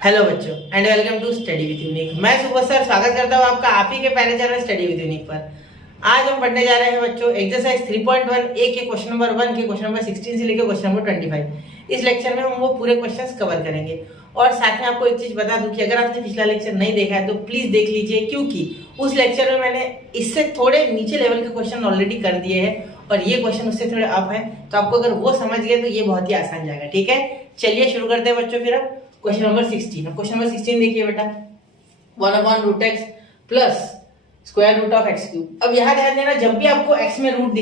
Hello बच्चों and welcome to study with unique. मैं सुबह सर स्वागत करता हूँ आपका आप ही के पहले चैनल स्टडी विद यूनिक पर। आज हम पढ़ने जा रहे हैं बच्चों एक्सरसाइज 3.1 ए के क्वेश्चन नंबर 1 के क्वेश्चन नंबर 16 से लेकर क्वेश्चन नंबर 25। इस लेक्चर में हम वो पूरे क्वेश्चंस कवर करेंगे और साथ में आपको एक चीज बता दूं कि अगर आपने पिछला लेक्चर नहीं देखा है तो प्लीज देख लीजिए, क्योंकि उस लेक्चर में मैंने इससे थोड़े नीचे लेवल के क्वेश्चन ऑलरेडी कर दिए हैं और ये क्वेश्चन उससे थोड़े अप है, तो आपको अगर वो समझ गए तो ये बहुत ही आसान जाएगा। ठीक है, चलिए शुरू करते हैं बच्चों। फिर अब क्वेश्चन नंबर 16। क्वेश्चन नंबर 16 देखिए बेटा, 1/√x plus square root of x cube. अब यहाँ ध्यान देना, जब भी आपको x में रूट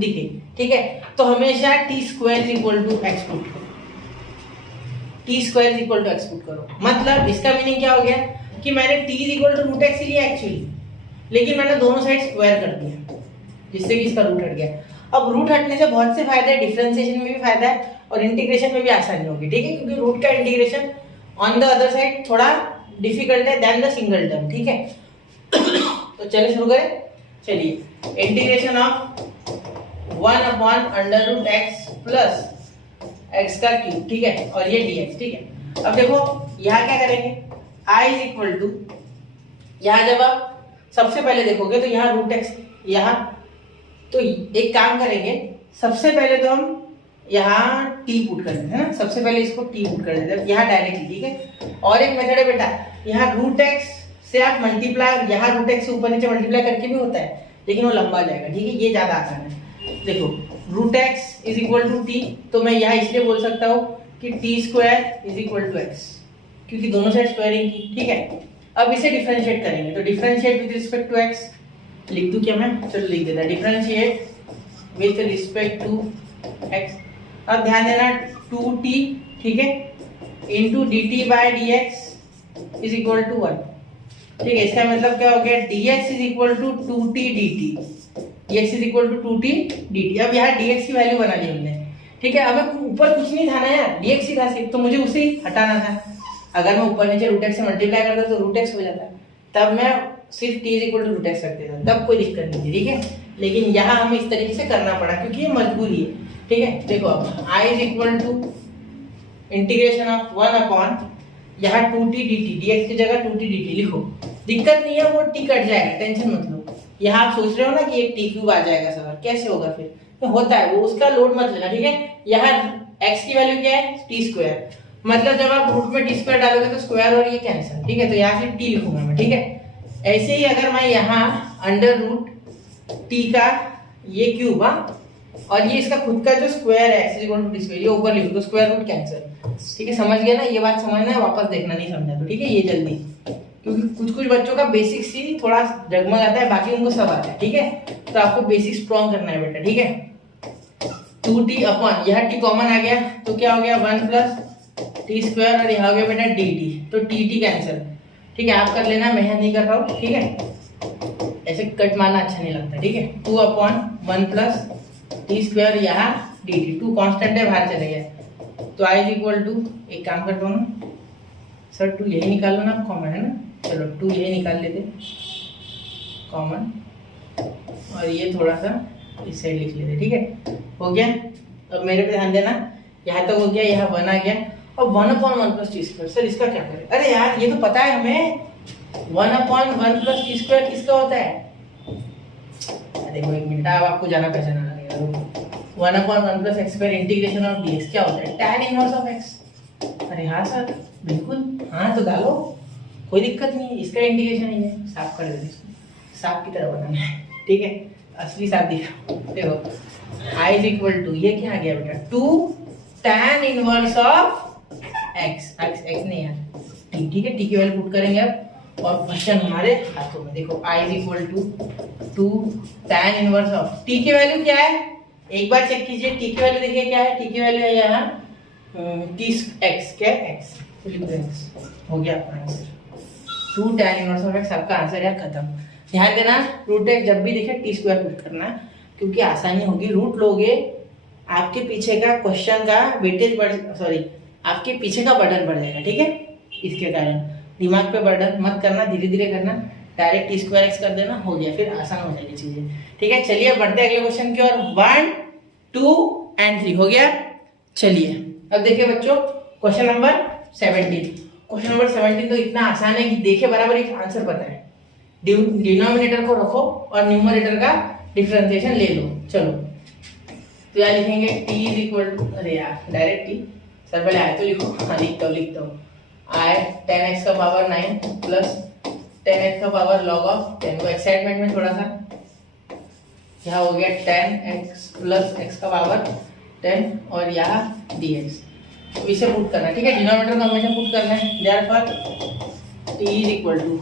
दिखे, ठीक है, तो हमेशा t square equal to x put करो। t square equal to x put करो मतलब इसका मीनिंग क्या हो गया कि मैंने t equal to root x लिया एक्चुअली, लेकिन मैंने दोनों साइड स्क्वायर कर दिया जिससे कि इसका रूट हट गया। अब रूट हटने से बहुत से फायदे हैं, डिफरेंशिएशन में भी फायदा है और इंटीग्रेशन में भी आसानी होगी। ठीक है, क्योंकि रूट का integration on the other side थोड़ा डिफिकल्ट है देन द सिंगल टर्म। ठीक है, तो चलिए शुरू करें। चलिए, integration of 1/√x plus x का क्यूब, ठीक है, और ये dx। ठीक है, अब देखो यहाँ क्या करेंगे, i इज इक्वल टू, यहाँ जब आप सबसे पहले देखोगे तो यहाँ रूट x, यहाँ तो एक काम करेंगे, सबसे पहले तो हम यहाँ t पुट कर देते हैं ना, सबसे पहले इसको t पुट कर देते हैं यहाँ डायरेक्टली। ठीक है, और एक मेथड है बेटा, यहाँ रूट x से आप मल्टीप्लाई, यहाँ रूट x से ऊपर नीचे मल्टीप्लाई करके भी होता है, लेकिन वो लंबा जाएगा। ठीक है, ये ज्यादा आसान है। देखो root x is equal to t, तो मैं यहाँ इसलिए बोल सकता हूँ कि t square is equal to x, क्योंकि दोनों साइड स्क्वायरिंग की। ठीक है, अब इसे डिफरेंशिएट करेंगे, तो differentiate with respect to x लिख दूं क्या मैं, चलो लिख देता, differentiate with respect to x। अब ध्यान देना 2t, ठीक है, into dt by dx is equal to 1। ठीक है, इसका मतलब क्या हो गया, dx is equal to 2t dt, dx is equal to 2t dt। अब यहाँ dx की वैल्यू बना ली हमने। ठीक है, अब ऊपर कुछ नहीं था ना यार, dx ही था सिर्फ, तो मुझे उसे हटाना था। अगर मैं ऊपर नीचे रूट x से मल्टीप्लाई करता तो रूट x हो जाता, तब मैं सिर्फ t is equal to root x रख देता, तब कोई दिक्कत नहीं थी। ठीक है, लेकिन यहाँ हमें इस तरीके से करना पड़ा क्योंकि ये मजबूरी है। ठीक है, देखो अब i is equal to integration of 1 यहाँ 2t dt, dx की जगह 2t dt लिखो, दिक्कत नहीं है, वो t कट जाएगा, टेंशन मत लो। यहाँ आप सोच रहे हो ना कि एक t क्यूब आ जाएगा सर, कैसे होगा फिर, तो होता है वो, उसका लोड मत लेना। ठीक है, यहाँ x की वैल्यू क्या है, t स्क्वायर, मतलब जब आप रूट में t स्क्वायर डालोगे तो स्क्वायर और ये कैंसिल। ठीक है, तो यहाँ से t लिखूंगा मैं। ठीक है, ऐसे ही अगर मैं यहाँ अंडर रूट t का ये क्यूब, और ये इसका खुद का जो स्क्वायर है x equal to t square, ये ऊपर लिख दो, स्क्वायर रूट कैंसिल। ठीक है, समझ गया ना, ये बात समझना है, वापस देखना नहीं समझा तो। ठीक है, ये जल्दी, क्योंकि कुछ कुछ बच्चों का बेसिक सी थोड़ा जगमग आता है, बाकी उनको सब आता है। ठीक है, तो आपको बेसिक स्ट्रॉन्ग करना है बेटा। ठीक है, 2t अपॉन, यह t कॉमन आ गया तो क्या हो गया, 1 प्लस t स्क्वायर, और यहाँ हो गया बेटा dt, तो tt कैंसिल। ठीक है, आप कर लेना, मैं नहीं कर रहा हूँ। ठीक है, ऐसे कट मारना अच्छा नहीं लगता। ठीक है, 2/1 प्लस टी स्क्वायर, यहाँ dt, 2 कांस्टेंट है, बाहर चले गया, तो i इज इक्वल टू, एक काम करता हूँ ना सर, 2 यही निकाल लो ना, कॉमन है ना, चलो 2 यही निकाल लेते कॉमन, और ये थोड़ा सा इस साइड लिख लेते। ठीक है, हो गया। अब मेरे पे ध्यान देना, यहाँ तक हो गया, यहाँ 1 आ गया, और 1/1 प्लस टी स्क्वायर, सर इसका क्या करें, अरे यार ये तो पता है हमें, 1/1 प्लस टी स्क्वायर किसका होता है, देखो एक मिनट, अब आपको जाना पहचाना लगेगा। 1/1 plus x square integration of dx क्या होता है, tan इनवर्स ऑफ x। अरे हाँ सर, बिल्कुल, हाँ तो डालो, कोई दिक्कत नहीं है, इसका इंटीग्रेशन ही है, साफ कर देते इसको, साफ की तरह बनाना है। ठीक है, असली साफ दिखा, देखो i इज इक्वल टू, ये क्या आ गया बेटा, 2 tan inverse of x, x नहीं यार t। ठीक है, t की वैल्यू पुट करेंगे अब, और क्वेश्चन हमारे हाथों में, देखो i is equal to 2 tan inverse of, t की वैल्यू क्या है, एक बार चेक कीजिए, t की वैल्यू देखिए क्या है, t की वैल्यू है यहाँ t x, क्या x, तो लिख दो x, हो गया आपका answer, 2 tan inverse of x, आपका आंसर है खत्म। ध्यान देना, रूट x जब भी दिखे t स्क्वायर पुट करना, क्योंकि आसानी होगी, रूट लोगे आपके पीछे का क्वेश्चन का वेटेज बढ़, सॉरी आपके पीछे का बर्डन बढ़ जाएगा। ठीक है, इसके कारण दिमाग पे बर्डन मत करना, धीरे धीरे करना, डायरेक्ट टी स्क्वायर एक्स कर देना, हो गया, फिर आसान हो जाएगी चीजें। ठीक है, चलिए बढ़ते हैं अगले क्वेश्चन की ओर। 1, 2 एंड 3 हो गया। चलिए अब देखिए बच्चों, क्वेश्चन नंबर 17। क्वेश्चन नंबर 17 तो इतना आसान है कि देखे बराबर एक आंसर पता है, डिनोमिनेटर को रखो और न्यूमरेटर का डिफरेंशिएशन ले लो। चलो तो यहाँ लिखेंगे t इज इक्वल टू, अरे यार डायरेक्ट t, सर पहले आए तो लिखो, हाँ लिखता हूँ आई 10x का पावर 9 प्लस 10x का पावर लॉग ऑफ 10 को एक्साइटमेंट में थोड़ा सा यहाँ हो गया 10x प्लस x का पावर 10 और यहाँ dx, तो इसे पुट करना है, ठीक है। डिनोमिनेटर को हमेशा पुट करना है, therefore t is equal to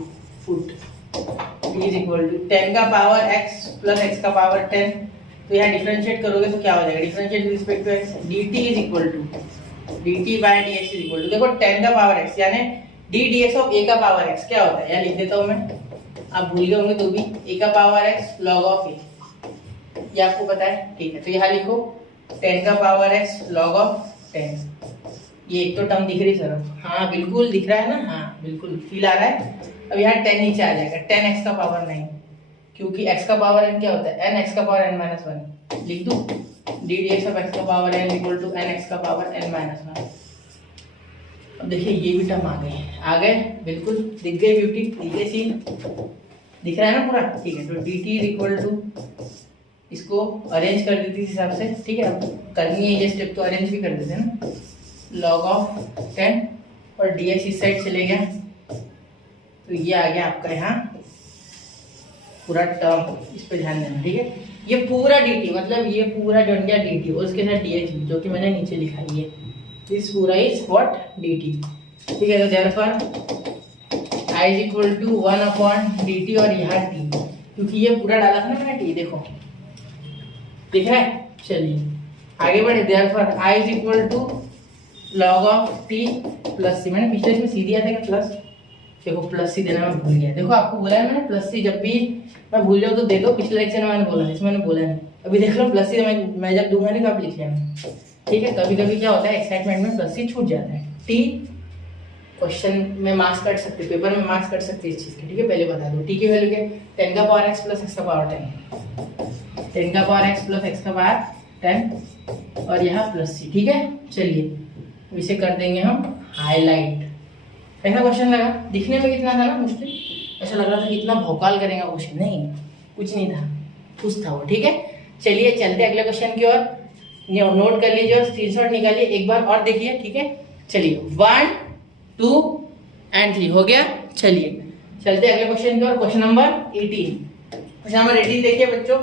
put t is equal to 10 का पावर x प्लस x का पावर 10, तो यहाँ डिफरेंशिएट करोगे तो क्या हो जाएगा, differentiate with respect to x, dt is equal to dt by dx is equal to, देखो 10 का पावर x यानी d dx ऑफ a का पावर x क्या होता है, यहाँ लिख देता हूँ मैं, आप भूल गए होंगे तो भी, a का power x log of a, ये आपको पता है, ठीक है। तो यहाँ लिखो 10 का पावर x log ऑफ 10, ये एक तो टर्म दिख रही सर, हाँ बिल्कुल दिख रहा है ना, हाँ बिल्कुल फील आ रहा है। अब यहाँ 10 नीचे आ जाएगा, 10x का पावर 9, क्योंकि x का पावर n क्या होता है, n x का पावर n माइनस 1, लिख दूँ d d x of x का power n equal to n x का पावर n माइनस 1। अब देखिए ये भी टर्म आ गए, बिल्कुल दिख गई ब्यूटी, दिख गई सीन, दिख रहा है ना पूरा, ठीक है। तो d t is equal to, इसको अरेंज कर देती इस हिसाब से, ठीक है, अब करनी है ये स्टेप तो अरेंज भी कर देते हैं ना, लॉग ऑफ 10 और dx इस साइड चले गया, तो ये आ गया आपका यहाँ पूरा टर्म, इस पे ध्यान देना, ठीक है। ये पूरा dt मतलब ये पूरा जो गया dt और उसके साथ dx जो कि मैंने नीचे लिखा है, ये दिस पूरा इज व्हाट dt, ठीक है। तो therefore i is equal to 1 upon dt और यहाँ t, क्योंकि ये पूरा डाला था ना मैंने t, देखो दिख रहा है। चलिए आगे बढ़े, therefore i is equal to log of t plus c, मैंने पिछले इसमें c दिया था क्या प्लस, देखो प्लस सी देना मैं भूल गया, देखो आपको बोला है मैंने प्लस सी, जब भी मैं भूल जाऊँ तो दे दो, पिछले लेक्चर में मैंने बोला, इसमें मैंने बोला नहीं, अभी देख लो प्लस सी मैं जब दूंगा नहीं तो आप लिख लेना, ठीक है। कभी कभी क्या होता है एक्साइटमेंट में प्लस सी छूट जाता है, टी क्वेश्चन में मार्क्स कट सकते, पेपर में मार्क्स कट सकते इस चीज़ के, ठीक है, पहले बता दो। टी की वैल्यू क्या, 10 का पावर x प्लस x का पावर 10, 10 का पावर x प्लस x का पावर 10 और यहाँ प्लस सी, ठीक है। चलिए इसे कर देंगे हम हाईलाइट। ऐसा क्वेश्चन लगा, दिखने में कितना था ना मुश्किल, ऐसा लग रहा था कितना भौकाल करेगा क्वेश्चन, नहीं कुछ नहीं था, कुछ था वो, ठीक है। चलिए चलते अगले क्वेश्चन की ओर, नोट कर लीजिए और स्क्रीनशॉट निकालिए, एक बार और देखिए, ठीक है। चलिए 1 2 एंड 3 हो गया। चलिए चलते अगले क्वेश्चन की ओर, क्वेश्चन नंबर 18। क्वेश्चन नंबर 18 देखिए बच्चों,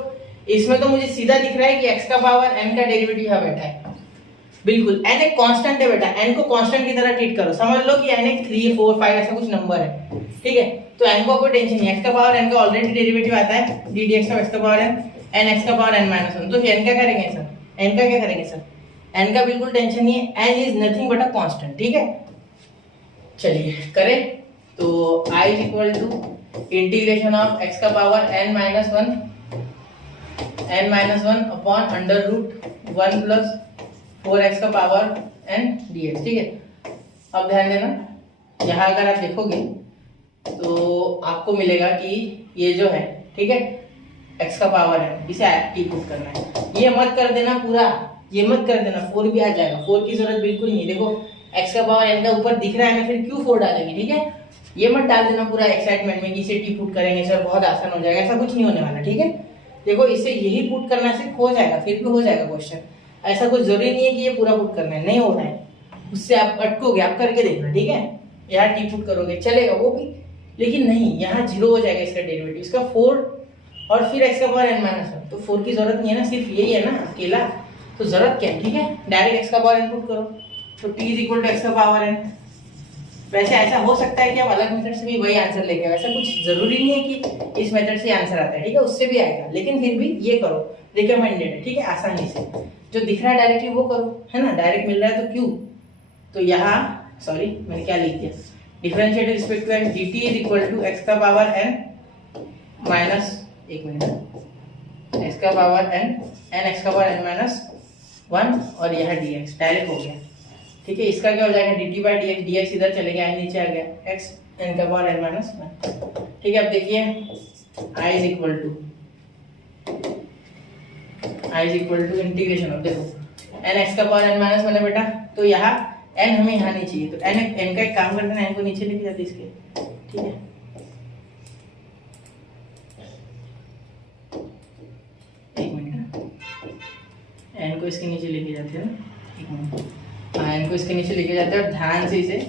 इसमें तो मुझे सीधा दिख रहा है कि x का पावर n का डेरिवेटिव यहाँ बैठा है, बिल्कुल n एक कांस्टेंट है बेटा, n को कांस्टेंट की तरह ट्रीट करो, समझ लो कि n एक 3 4 5 ऐसा कुछ नंबर है, ठीक है। तो n को कोई टेंशन नहीं, x का पावर n का ऑलरेडी डेरिवेटिव आता है d dx का x का पावर n x का पावर n माइनस 1, तो n क्या करेंगे सर, n का क्या करेंगे सर, n का बिल्कुल टेंशन नहीं है, n is nothing but a constant, ठीक है। चलिए करें, तो i is equal to integration of x का power n minus 1 upon under root 1 plus 4x का पावर n dx, ठीक है। अब ध्यान देना, यहाँ अगर आप देखोगे तो आपको मिलेगा कि ये जो है, ठीक है, x का पावर है, इसे t पुट करना है, ये मत कर देना पूरा, ये मत कर देना, 4 भी आ जाएगा, 4 की जरूरत बिल्कुल नहीं, देखो x का पावर n का ऊपर दिख रहा है ना, फिर क्यों 4 डालेंगे, ठीक है। ये मत डाल देना पूरा एक्साइटमेंट में कि इसे t पुट करेंगे सर बहुत आसान हो जाएगा, ऐसा कुछ नहीं होने वाला, ठीक है। देखो इसे यही पुट करना सिर्फ हो जाएगा, फिर भी हो जाएगा क्वेश्चन, ऐसा कुछ जरूरी नहीं है कि ये पूरा पुट करना है, नहीं हो रहा है, उससे आप अटकोगे, आप करके देखना, ठीक है। यहाँ टी पुट करोगे चलेगा वो भी, लेकिन नहीं, यहाँ 0 हो जाएगा इसका डेरिवेटिव, इसका 4 और फिर x का पावर n माइनस 1, तो 4 की जरूरत नहीं है ना, सिर्फ यही है ना अकेला, तो जरूरत क्या है, ठीक है, डायरेक्ट x का पावर n पुट करो, तो t is equal to x का पावर n। वैसे ऐसा हो सकता है कि आप अलग मेथड से भी वही आंसर लेके आओ, ऐसा कुछ जरूरी नहीं है कि इस मेथड से आंसर आता है, ठीक है, उससे भी आएगा, लेकिन फिर भी ये करो, रिकमेंडेड है, ठीक है, आसानी से जो दिख रहा है डायरेक्टली वो करो, है ना, डायरेक्ट मिल रहा है तो क्यों। तो यहाँ सॉरी मैंने क्या लिख दिया, differentiate with respect to x dt is equal to x का पावर n माइनस, एक मिनट, x का पावर n x का पावर n माइनस 1 और यह dx डायरेक्ट हो गया, ठीक है। इसका क्या हो जाएगा dt बाई dx, dx इधर चले गया, नीचे आ गया x n का पावर n माइनस 1, ठीक है। अब देखिए i is equal to integration of, देखो n x का पावर n माइनस 1 है बेटा, तो यहाँ एन हमें यहाँ नहीं चाहिए, तो एन का एक काम करते हैं, एन को नीचे लेके जाते इसके, ठीक है। एक मिनट, एन को इसके नीचे लेके जाते हैं, एक मिनट। हाँ, एन को इसके नीचे लेके जाते हैं और ध्यान से इसे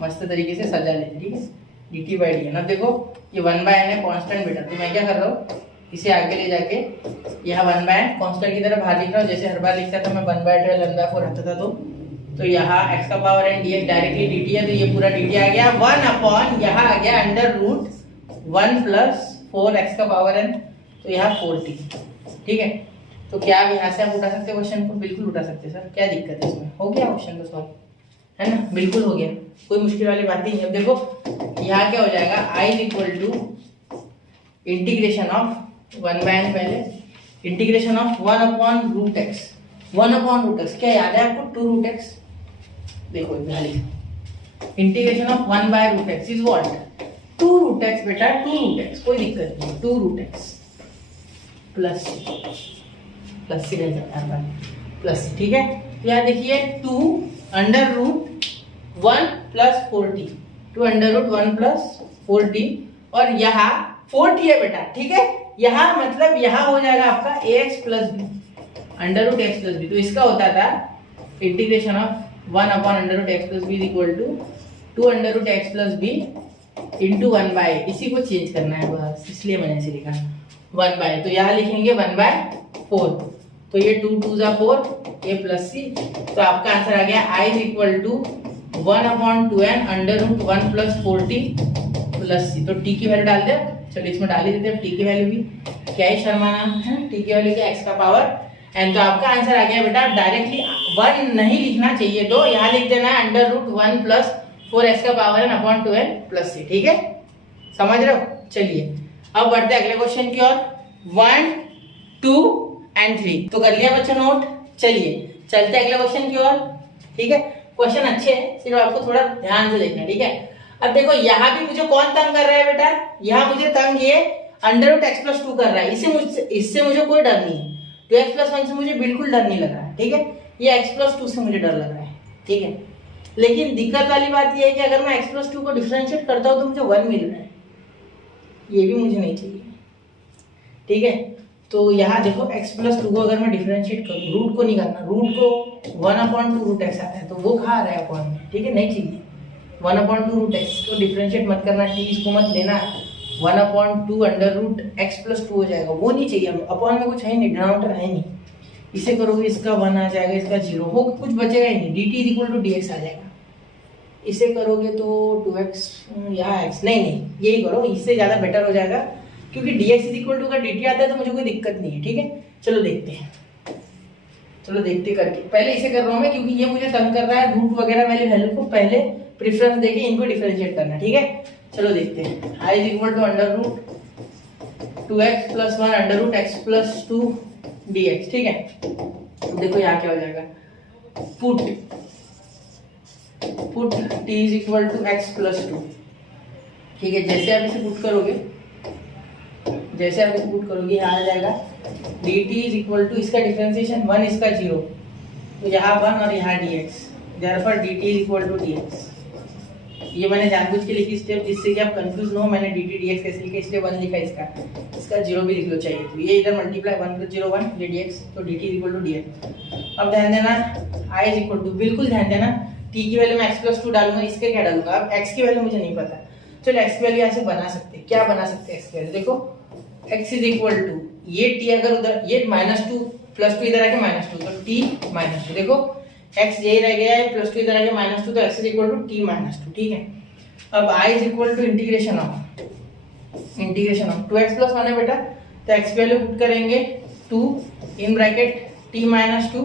मस्त तरीके से सजा लेते हैं, ठीक है। dt by d n. अब देखो ये 1/n है कांस्टेंट बेटा, तो मैं क्या कर रहा हूँ, इसे आगे ले जाके यहाँ 1/n कांस्टेंट की तरह बाहर लिख रहा हूँ। जैसे हर बार लिखता था मैं 1/12 λ/4 रखता था, तो यहाँ x का power n dx directly dt है, तो ये पूरा dt आ गया 1 यहाँ आ गया अंडर रूट 1 प्लस 4x का पावर n, तो यहाँ 4t, ठीक है। तो क्या आप यहाँ से आप उठा सकते हैं क्वेश्चन को? बिल्कुल उठा सकते हैं सर, क्या दिक्कत है इसमें? हो गया क्वेश्चन को सॉल्व, है ना, बिल्कुल हो गया, कोई मुश्किल वाली बात नहीं है। अब देखो यहाँ क्या हो जाएगा, i is equal to integration of 1/n, पहले इंटीग्रेशन ऑफ 1/√x, 1/√x क्या याद है आपको? 2√x। देखो integration of 1/√x is what? 2√x बेटा, 2√x, कोई दिक्कत नहीं, 2√x प्लस सी रह जाता है, प्लस सी, ठीक है। यहाँ देखिए 2√1 प्लस 4t, 2√1 प्लस 4t, और यहाँ 4t है बेटा, ठीक है। यहाँ मतलब यहाँ हो जाएगा आपका ax plus b, √x plus b, तो इसका होता था integration of 1/√x plus b is equal to 2√x plus b into 1/, इसी को चेंज करना है बस, इसलिए मैंने इसे लिखा 1/, तो यहाँ लिखेंगे 1/4, तो ये 2 2 जा 4, ये प्लस सी, तो आपका आंसर आ गया i is equal to 1/2n √1 plus 4t plus C. तो t की वैल्यू डाल दे, चलो इसमें डाल ही देते हैं t की वैल्यू भी, क्या ही शर्माना है, t की वैल्यू क्या, x का पावर n, तो आपका आंसर आ गया बेटा। डायरेक्टली 1 नहीं लिखना चाहिए, तो यहाँ लिख देना है √1 प्लस 4x का power n upon 2n plus C, ठीक है, समझ रहे हो। चलिए अब बढ़ते हैं अगले क्वेश्चन की ओर, 1 2 और 3, तो कर लिया बच्चों नोट। चलिए चलते हैं अगले क्वेश्चन की ओर, ठीक है। क्वेश्चन अच्छे हैं, सिर्फ आपको थोड़ा ध्यान से देखना, ठीक है। अब देखो यहाँ भी मुझे कौन तंग कर रहा है बेटा, यहाँ मुझे तंग ये √x प्लस 2 कर रहा है, इससे मुझे कोई डर नहीं है, 2x प्लस 1 से मुझे बिल्कुल डर नहीं लग रहा है, ठीक है। ये x प्लस 2 से मुझे डर लग रहा है, ठीक है। लेकिन दिक्कत वाली बात ये है कि अगर मैं x प्लस 2 को डिफरेंशिएट करता हूँ तो मुझे 1 मिल रहा है, ये भी मुझे नहीं चाहिए, ठीक है। तो यहाँ देखो x प्लस 2 को अगर मैं डिफरेंशिएट करूँ, रूट को नहीं करना, रूट को 1/2√x आता है, तो वो कहाँ आ रहा है अपॉन में, ठीक है, नहीं चाहिए। 1/2√x को डिफरेंशिएट मत करना, t इसको मत लेना, 1/2√x प्लस 2 हो जाएगा, वो नहीं चाहिए हमें, अपॉन में कुछ है नहीं, डिनोमिनेटर है नहीं, इसे करोगे इसका 1 आ जाएगा, इसका 0 हो, कुछ बचेगा ही नहीं, dt is equal to dx आ जाएगा। इसे करोगे तो 2x यहाँ x, नहीं यही करो, इससे ज़्यादा बेटर हो जाएगा, क्योंकि dx इज इक्वल टू का dt आता है तो मुझे कोई दिक्कत नहीं है, ठीक है। चलो देखते हैं, चलो देखते करके, पहले इसे कर रहा हूँ मैं क्योंकि ये मुझे तंग कर रहा है, रूट वगैरह वाली वैल्यू को पहले प्रेफरेंस देके इनको डिफरेंशिएट करना, ठीक है। चलो देखते हैं, i is equal to √2x plus 1 √x plus 2 dx, ठीक है। देखो यहाँ क्या हो जाएगा, put t is equal to x plus 2, ठीक है। जैसे आप इसे पुट करोगे, यहाँ आ जाएगा dt इज इक्वल टू, इसका डिफरेंशिएशन 1, इसका 0, तो यहाँ 1 और यहाँ dx, therefore dt is equal to dx। ये मैंने जानबूझ के लिखी स्टेप जिससे कि आप कंफ्यूज ना हो, मैंने dt dx कैसे लिखा, इसलिए 1 लिखा, इसका 0 भी लिख लो चाहिए, तो ये इधर मल्टीप्लाई 1 + 0 1 ये dx, तो dt is equal to dx। अब ध्यान देना, i इज इक्वल टू, बिल्कुल ध्यान देना, t की वैल्यू मैं x प्लस 2 डालूंगा, इसके क्या डालूंगा, अब x की वैल्यू मुझे नहीं पता, चलो x की वैल्यू यहाँ से बना सकते हैं, क्या बना सकते हैं x की वैल्यू, देखो x इज इक्वल टू, ये t अगर उधर, ये -2 प्लस 2 इधर आके -2, तो t -2, देखो x यही रह गया है, प्लस 2 इधर आके -2, तो x is equal to t -2, ठीक है। अब i is equal to integration of 2x plus 1 है बेटा, तो x वैल्यू पुट करेंगे 2 इन ब्रैकेट t -2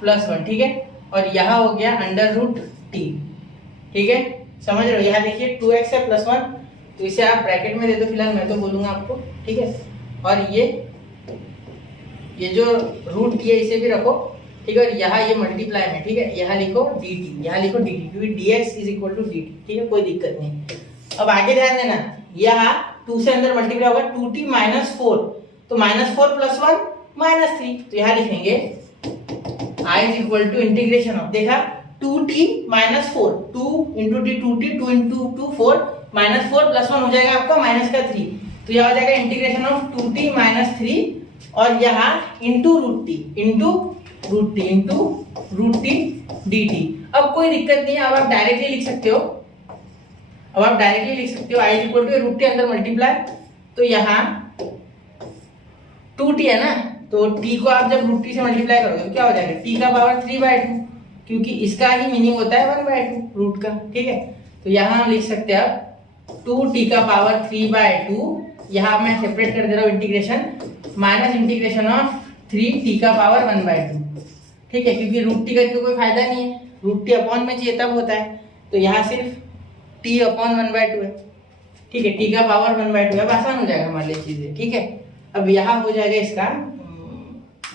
प्लस 1, ठीक है। और यहाँ हो गया √t, ठीक है, समझ रहे हो। यहाँ देखिए 2x है प्लस 1, तो इसे आप ब्रैकेट में दे दो, फिलहाल मैं तो बोलूंगा आपको, ठीक है। और ये जो रूट t है इसे भी रखो, ठीक है। और यहाँ ये मल्टीप्लाई में, ठीक है, यहाँ लिखो dt, यहाँ लिखो dt, क्योंकि dx is equal to dt, ठीक है, कोई दिक्कत नहीं। अब आगे ध्यान देना, यहाँ 2 से अंदर मल्टीप्लाई होगा, 2t -4, तो -4 प्लस 1 -3, तो यहाँ लिखेंगे i is equal to integration of, देखा 2t minus 4, 2 into t 2t, 2 into 2 4 minus 4 plus 1 हो जाएगा आपका माइनस का 3, तो यह हो जाएगा इंटीग्रेशन ऑफ 2t माइनस 3 और यहाँ इंटू रूट टी dt। अब कोई दिक्कत नहीं है, अब आप डायरेक्टली लिख सकते हो, I equal to root T अंदर मल्टीप्लाई, तो यहाँ 2t है ना, तो t को आप जब रूट टी से मल्टीप्लाई करोगे तो क्या हो जाएगा, t का पावर 3/2, क्योंकि इसका ही मीनिंग होता है 1/2 रूट का, ठीक है। तो यहाँ हम लिख सकते हैं अब 2t का पावर 3/2, यहाँ मैं सेपरेट कर दे रहा हूँ integration, minus integration of 3t का पावर 1/2, ठीक है, क्योंकि रूट टी करके कोई फायदा नहीं है, रूट टी अपॉन में चाहिए तब होता है, तो यहाँ सिर्फ t अपॉन 1/2 है, ठीक है, t का पावर 1/2 है, अब आसान हो जाएगा हमारे लिए चीजें, ठीक है। अब यहाँ हो जाएगा इसका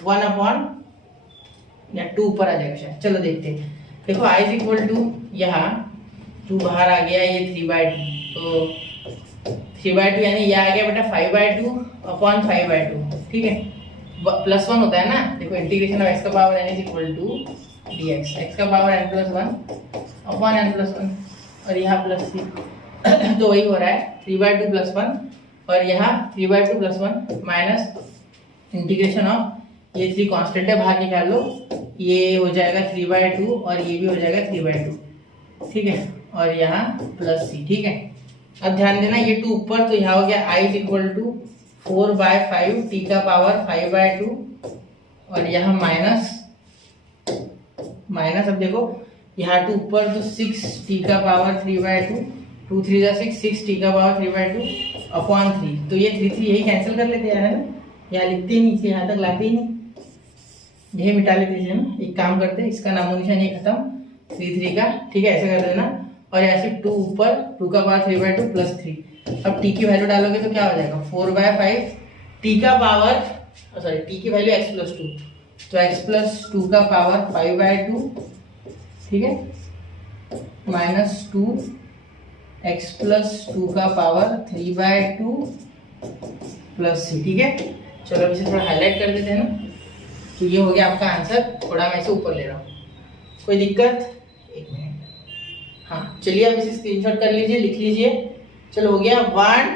1/2 ऊपर आ जाएगा शायद, चलो देखते हैं। देखो i इज इक्वल टू यहाँ 2 बाहर आ गया, ये 3/2, तो 3/2 यानी ये आ गया बेटा 5/2 अपॉन 5/2, ठीक है, प्लस 1 होता है ना, देखो इंटीग्रेशन ऑफ x का power n is equal to dx, x का power n plus 1 upon n plus 1 और यहाँ प्लस 3 तो वही हो रहा है 3/2 प्लस 1 और यहाँ 3/2 प्लस 1 माइनस इंटीग्रेशन ऑफ ये 3 कांस्टेंट है, बाहर निकाल लो, ये हो जाएगा 3/2 और ये भी हो जाएगा 3/2, ठीक है, और यहाँ प्लस c, ठीक है। अब ध्यान देना ये 2 ऊपर, तो यहाँ हो गया i is equal to 4/5 t का पावर 5/2 और यहाँ माइनस, अब देखो यहाँ 2 ऊपर तो 6 t का पावर 3/2, 2 3 जा 6, 6 t का पावर 3/2 अपॉन 3, तो ये 3 यही कैंसिल कर लेते हैं, है ना, यहाँ लिखते नहीं, इसे यहाँ तक लाते ही नहीं, यही मिटा लेते हैं ना। एक काम करते हैं, इसका नामो निशान ये खत्म, 3 का, ठीक है, ऐसे कर देना, और यहाँ से 2 ऊपर, 2 का पावर 3/2 प्लस 3, अब t की वैल्यू डालोगे तो क्या हो जाएगा 4/5 t का पावर, सॉरी t की वैल्यू x प्लस 2, तो x प्लस 2 का पावर 5/2, ठीक है, माइनस 2 x प्लस 2 का पावर 3/2 प्लस c, ठीक है। चलो अब इसे थोड़ा हाईलाइट कर देते हैं ना, तो ये हो गया आपका आंसर, थोड़ा मैं इसे ऊपर ले रहा हूँ, कोई दिक्कत, एक मिनट, हाँ चलिए अब इसे स्क्रीनशॉट कर लीजिए, लिख लीजिए, चलो हो गया 1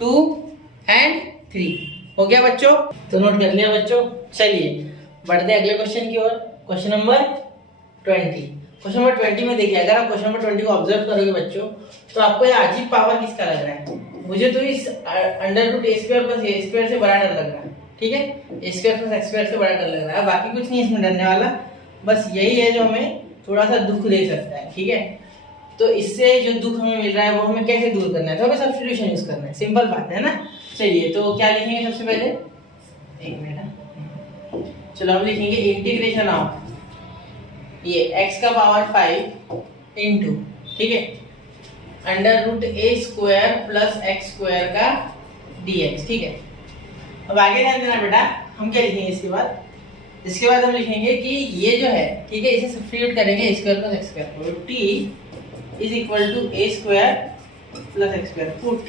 2 एंड 3 हो गया बच्चों, तो नोट कर लिया बच्चों। चलिए बढ़ते हैं अगले क्वेश्चन की ओर, क्वेश्चन नंबर 20। क्वेश्चन नंबर 20 में देखिए, अगर आप क्वेश्चन नंबर 20 को ऑब्जर्व करोगे बच्चों, तो आपको ये अजीब पावर किसका लग रहा है, मुझे तो इस √a² प्लस a² से बड़ा डर लग रहा है, ठीक है, a² प्लस x² से बड़ा डर लग रहा है, बाकी कुछ नहीं इसमें डरने वाला, बस यही है जो हमें थोड़ा सा दुख दे सकता है, ठीक है। तो इससे जो दुख हमें मिल रहा है वो हमें कैसे दूर करना है, तो हमें सब्स्टिट्यूशन यूज करना है, सिंपल बात है ना। चलिए तो क्या लिखेंगे सबसे पहले, एक मिनट, चलो हम लिखेंगे इंटीग्रेशन ऑफ ये x का पावर 5 इंटू, ठीक है, √a² प्लस x² का dx, ठीक है। अब आगे ध्यान देना बेटा, हम क्या लिखेंगे इसके बाद, हम लिखेंगे कि ये जो है, ठीक है, इसे सब्स्टिट्यूट करेंगे a² प्लस x² को, t is equal to a² plus x², put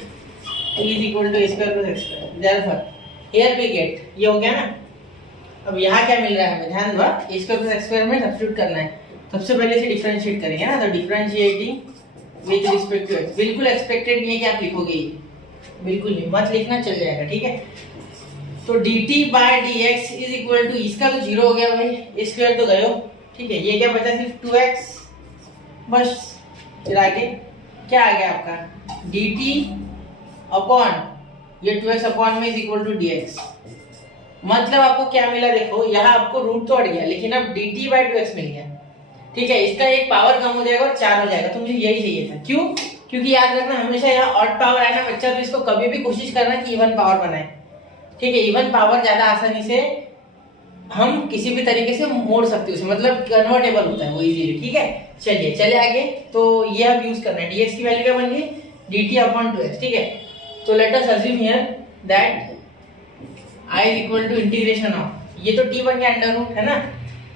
t is equal to a² plus x², therefore here we get, ये हो गया ना। अब यहाँ क्या मिल रहा है हमें, ध्यान दो, a² प्लस x² में सब्स्टिट्यूट करना है, सबसे पहले इसे डिफरेंशिएट करेंगे ना, तो differentiating with respect to x, बिल्कुल एक्सपेक्टेड नहीं है कि आप लिखोगे, बिल्कुल नहीं, मत लिखना, चल जाएगा, ठीक है। तो dt by dx is equal to, इसका तो 0 हो गया भाई, a² तो गयो, ठीक है, ये क्या बचा सिर्फ 2x, बस, फिर आगे क्या आ गया आपका dt अपॉन ये 2x अपॉन में इज इक्वल टू dx, मतलब आपको क्या मिला, देखो यहाँ आपको रूट तो अड़ गया, लेकिन अब dt बाय 2x मिल गया, ठीक है, इसका एक पावर कम हो जाएगा और 4 हो जाएगा, तो मुझे यही चाहिए था, क्यों, क्योंकि याद रखना हमेशा यहाँ ऑड पावर आए ना बच्चा, तो इसको कभी भी कोशिश करना कि इवन पावर बनाए, ठीक है, इवन पावर ज्यादा आसानी से हम किसी भी तरीके से मोड़ सकते हैं उसे, मतलब कन्वर्टेबल होता है वो इजीली, ठीक है। चलिए चले आगे, तो ये अब यूज करना है, dx की वैल्यू क्या बन गई dt अपॉन 2x, ठीक है। तो let us assume here that i is equal to integration of, ये तो t बन गया √, है ना,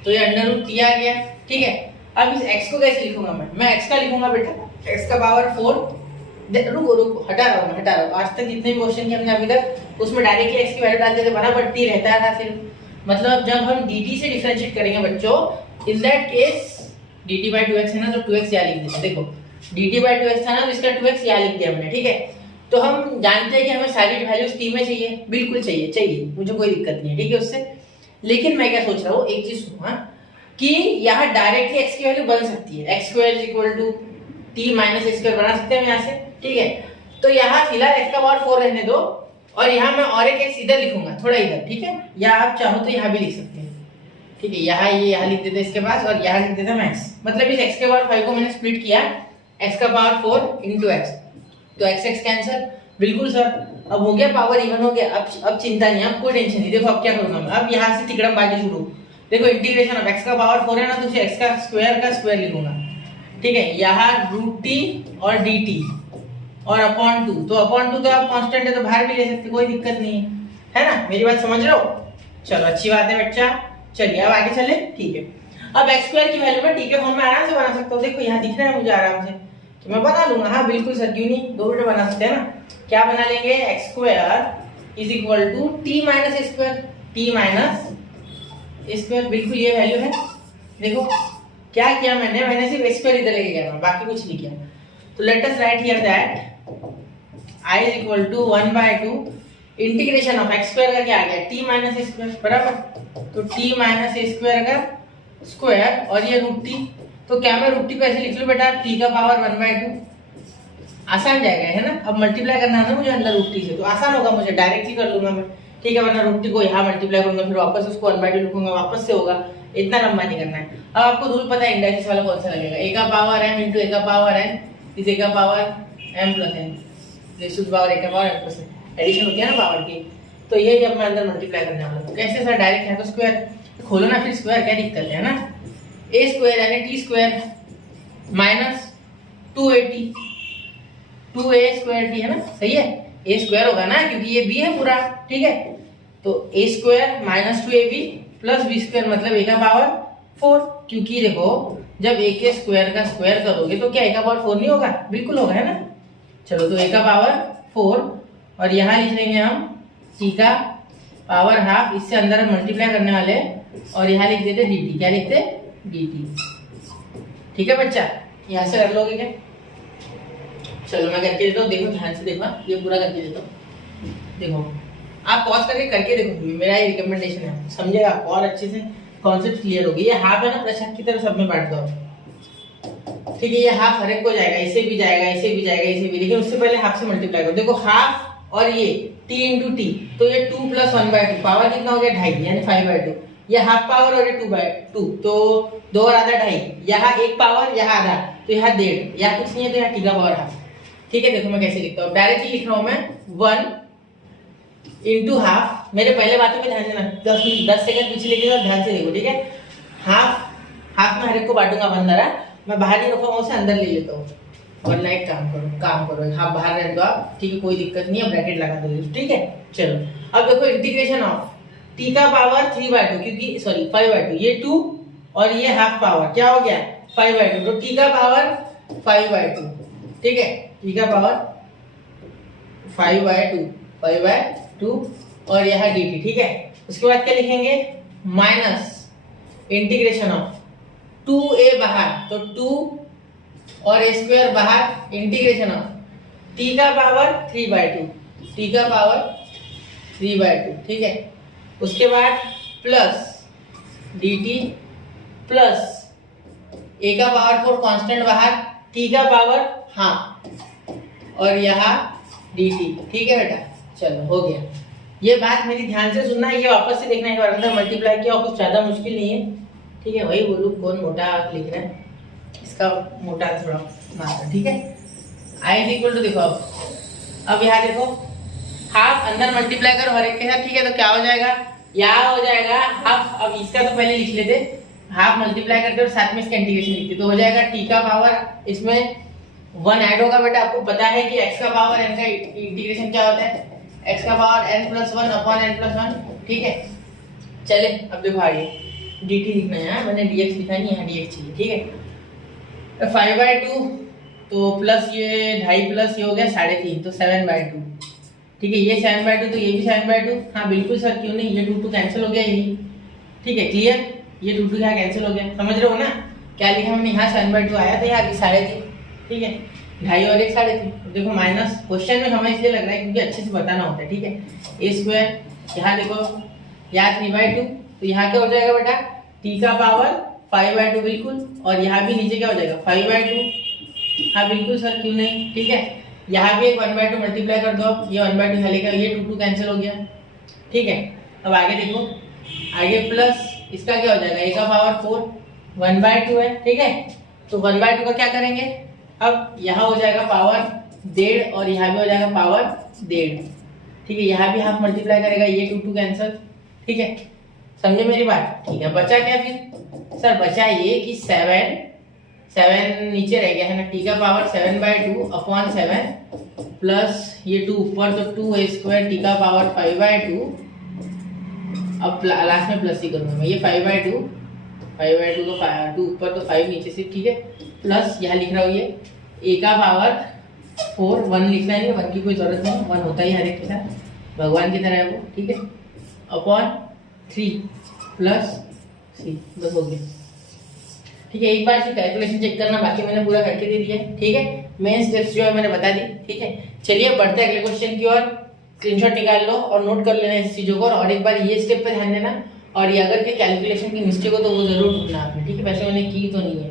तो ये √t आ गया, ठीक है। अब इस x को कैसे लिखूंगा मैं x का लिखूंगा बेटा, x का पावर 4, रुको हटा रहा हूँ, आज तक जितने भी क्वेश्चन किए हमने अभी तक उसमें डायरेक्टली x की वैल्यू डालते थे, बराबर t रहता था सिर्फ, मतलब जब हम dt से डिफरेंशिएट करेंगे बच्चों, in that case dt by 2x है ना, तो 2x यहाँ लिख देते। देखो dt बाई 2x था ना, तो इसका 2x यहाँ लिख दिया हमने, ठीक है। तो हम जानते हैं कि हमें सारी वैल्यूज t में चाहिए, बिल्कुल चाहिए, मुझे कोई दिक्कत नहीं है, ठीक है उससे। लेकिन मैं क्या सोच रहा हूँ, एक चीज सुनो कि यहाँ डायरेक्टली x की वैल्यू बन सकती है, x square is equal to t minus x square बना सकते हैं यहाँ से, ठीक है। तो यहाँ फिलहाल x का पावर 4 रहने दो, और यहाँ मैं और एक x इधर लिखूंगा, थोड़ा इधर, ठीक है। या आप चाहो तो यहाँ भी लिख सकते हैं, ठीक है। यहाँ ये यहाँ लिख देते इसके पास, और यहाँ लिख देते हम x, मतलब इस x के पावर 5 को मैंने स्प्लिट किया, x का पावर 4 इंटू x, तो x कैंसिल, बिल्कुल सर। अब हो गया पावर इवन हो गया, अब चिंता नहीं, अब कोई टेंशन नहीं। देखो अब क्या करूंगा मैं, अब यहाँ से तिकड़मबाजी शुरू। देखो इंटीग्रेशन ऑफ x का पावर 4 है ना, तो उसे x का स्क्वायर लिखूंगा, ठीक है। यहाँ रूट टी और dt और अपॉन 2, तो अपॉन 2 तो आप कांस्टेंट है तो बाहर भी ले सकते, कोई दिक्कत नहीं है ना, मेरी बात समझ रहे हो। चलो अच्छी बात है बच्चा, चलिए अब आगे चले, ठीक है। अब x स्क्वायर की वैल्यू मैं t के फॉर्म में आराम से बना सकता हूँ। देखो यहाँ दिख रहा है मुझे आराम से, तो मैं बना लूंगा। हाँ बिल्कुल सर, क्यों नहीं, 2 मिनट बना सकते हैं ना। क्या बना लेंगे, x square is equal to t minus square, t minus square, बिल्कुल ये वैल्यू है। देखो क्या किया मैंने सिर्फ x स्क्वायर इधर लेके गया, बाकी कुछ नहीं किया। तो let us write here that i is equal to 1/2 integration of x square का क्या आ गया, t माइनस स्क्वायर, बराबर। तो t माइनस स्क्वायर का स्क्वायर, और ये रूट t, तो क्या मैं रूट t को ऐसे लिख लूं बेटा, t का पावर 1/2, आसान जाएगा है ना। अब मल्टीप्लाई करना है ना मुझे अंदर रूट t से, तो आसान होगा, मुझे डायरेक्टली कर लूंगा मैं, ठीक है। वरना रूट t को यहाँ मल्टीप्लाई करूंगा, फिर वापस उसको 1/2 लिखूंगा, वापस से होगा, इतना लंबा नहीं करना है। अब आपको रूल पता है इंडाइसिस वाला कौन सा लगेगा, a का पावर m इंटू a का पावर n इज a का power m plus n, ratio to power a का power m plus n, addition होती है ना पावर की। तो ये जब मैं अंदर मल्टीप्लाई करने वाला हूं, कैसे सर, डायरेक्ट है तो स्क्वायर खोलो ना, फिर स्क्वायर क्या दिक्कत है ना। a स्क्वायर यानी t square minus 2a square t है ना, सही है। a स्क्वायर होगा ना, क्योंकि ये b है पूरा, ठीक है। तो a square minus 2ab plus b square, मतलब a का पावर 4, क्योंकि देखो जब a के स्क्वायर का स्क्वायर करोगे तो क्या a का पावर 4 नहीं होगा, बिल्कुल होगा, है ना। चलो तो a का पावर 4, और यहाँ लिख लेंगे हम t का पावर हाफ, इससे अंदर हम मल्टीप्लाई करने वाले, और यहाँ लिख देते dt, क्या लिखते dt, ठीक है बच्चा। यहाँ से कर लोगे क्या, चलो मैं करके देता हूँ, देखो ध्यान से देखो, ये पूरा करके देता हूँ। देखो आप पॉज करके देखो, मेरा ये रिकमेंडेशन है, समझेगा और अच्छे से कॉन्सेप्ट क्लियर होगी। ये हाफ है ना, प्रशांत की तरह सब में बांट दो, ठीक है। ये हाफ हर एक को जाएगा, इसे भी जाएगा, इसे भी जाएगा, इसे भी, लेकिन उससे पहले हाफ से मल्टीप्लाई करो। देखो हाफ और ये t इंटू टी, तो ये 2 प्लस 1/2, पावर कितना हो गया 2.5 यानी 5/2, ये हाफ पावर और ये 2/2, तो 2 और आधा 2.5, यहाँ एक पावर यहाँ आधा, तो यहाँ 1.5, या कुछ नहीं है तो यहाँ t का पावर हाफ, ठीक है। देखो मैं कैसे लिखता हूँ, डायरेक्टली लिख रहा हूँ मैं 1 इंटू हाफ, मेरे पहले बातों पे ध्यान देना, 10 सेकंड पीछे लेके जाओ, ध्यान से देखो, ठीक है। हाफ में हर एक को बांटूंगा अंदर, मैं बाहर नहीं रखूंगा, उसे अंदर ले लेता हूँ, वरना एक काम करो हाफ बाहर रहने दो आप, ठीक है, कोई दिक्कत नहीं है, ब्रैकेट लगा दो, ठीक है। चलो अब देखो इंटीग्रेशन ऑफ t का पावर 3/2, क्योंकि सॉरी 5/2, ये 2 और ये हाफ पावर क्या हो गया 5/2, तो t का पावर 5/2, ठीक है, t का पावर 5/2 और यहाँ dt, ठीक है। उसके बाद क्या लिखेंगे, माइनस इंटीग्रेशन ऑफ 2a बाहर, तो 2 और a स्क्वायर बाहर, इंटीग्रेशन ऑफ t का पावर 3/2, t का पावर 3/2, ठीक है। उसके बाद प्लस dt प्लस a का पावर 4 कांस्टेंट बाहर, t का पावर हाफ, और यहाँ dt, ठीक है बेटा। चलो हो गया, ये बात मेरी ध्यान से सुनना, ये वापस से देखना, एक बार अंदर मल्टीप्लाई किया, और कुछ ज्यादा मुश्किल नहीं है, ठीक है। वही बोलूं कौन मोटा लिख रहा है, इसका मोटा थोड़ा मात्रा, ठीक है। आई इज इक्वल टू, देखो अब यहाँ देखो हाफ अंदर मल्टीप्लाई करो हर एक के साथ, ठीक है। तो क्या हो जाएगा, यहाँ हो जाएगा हाफ, अब इसका तो पहले लिख लेते, हाफ मल्टीप्लाई करते और साथ में इसका इंटीग्रेशन लिखते, तो हो जाएगा t का पावर, इसमें 1 ऐड होगा बेटा, आपको पता है कि x का पावर n का इंटीग्रेशन क्या होता है, x का पावर n+1 अपॉन n+1, ठीक है। चले अब देखो आगे dt लिखना है, मैंने dx लिखा नहीं, यहाँ dx चाहिए, ठीक है। 5/2 तो प्लस ये 2.5 प्लस ये हो गया 3.5, तो 7/2, ठीक है। ये 7/2 तो ये भी 7/2, हाँ बिल्कुल सर, क्यों नहीं, ये 2 कैंसिल हो गया, यही, ठीक है, क्लियर। ये 2 यहाँ कैंसिल हो गया, समझ रहे हो ना, क्या लिखा मैंने यहाँ से 1/2 आया था, यहाँ की 3.5, ठीक है, 2.5 और 1 3.5। देखो माइनस क्वेश्चन में हमें इसलिए लग रहा है क्योंकि अच्छे से बताना होता है, ठीक है। ए स्क्वायर यहाँ देखो, यहाँ 3/2, तो यहाँ क्या हो जाएगा बेटा, t का पावर 5/2 बिल्कुल, और यहाँ भी नीचे क्या हो जाएगा 5/2, हाँ बिल्कुल सर क्यों नहीं, ठीक है। यहाँ भी एक 1/2 मल्टीप्लाई कर दो आप, ये 1/2 यहाँ लेकर ये 2 कैंसिल हो गया, ठीक है। अब आगे देखो, आगे प्लस इसका क्या हो जाएगा, a का पावर 4 1/2 है, ठीक है। तो 1/2 का क्या करेंगे, अब यहाँ हो जाएगा पावर 1.5 और यहाँ भी हो जाएगा पावर 1.5, ठीक है। यहाँ भी हाफ मल्टीप्लाई करेगा, ये 2 कैंसिल, ठीक है, समझे मेरी बात, ठीक है। बचा क्या फिर सर, बचा ये कि 7 नीचे रह गया है ना, t का पावर 7/2 अपॉन 7 प्लस ये 2 ऊपर, तो 2a² t का पावर 5/2, अब लास्ट में प्लस ही करूंगा मैं, ये 5/2 का 2 ऊपर तो 5 नीचे से, ठीक है, प्लस यहाँ लिख रहा हूँ ये a का पावर 4, 1 लिखना है, 1 की कोई जरूरत नहीं, 1 होता ही हर एक के साथ, भगवान की तरह है वो, ठीक है, अपॉन 3 प्लस 3, बस हो गया, ठीक है। एक बार से कैलकुलेशन चेक करना, बाकी मैंने पूरा करके दे दिया, ठीक है। मेन स्टेप्स जो है मैंने बता दी, ठीक है। चलिए बढ़ते हैं अगले क्वेश्चन की ओर, स्क्रीनशॉट निकाल लो और नोट कर लेना इस चीजों को, और एक बार ये स्टेप पे ध्यान देना, और ये अगर के कैलकुलेशन की मिस्टेक हो तो वो जरूर ढूंढना आपने, ठीक है। वैसे मैंने की तो नहीं है,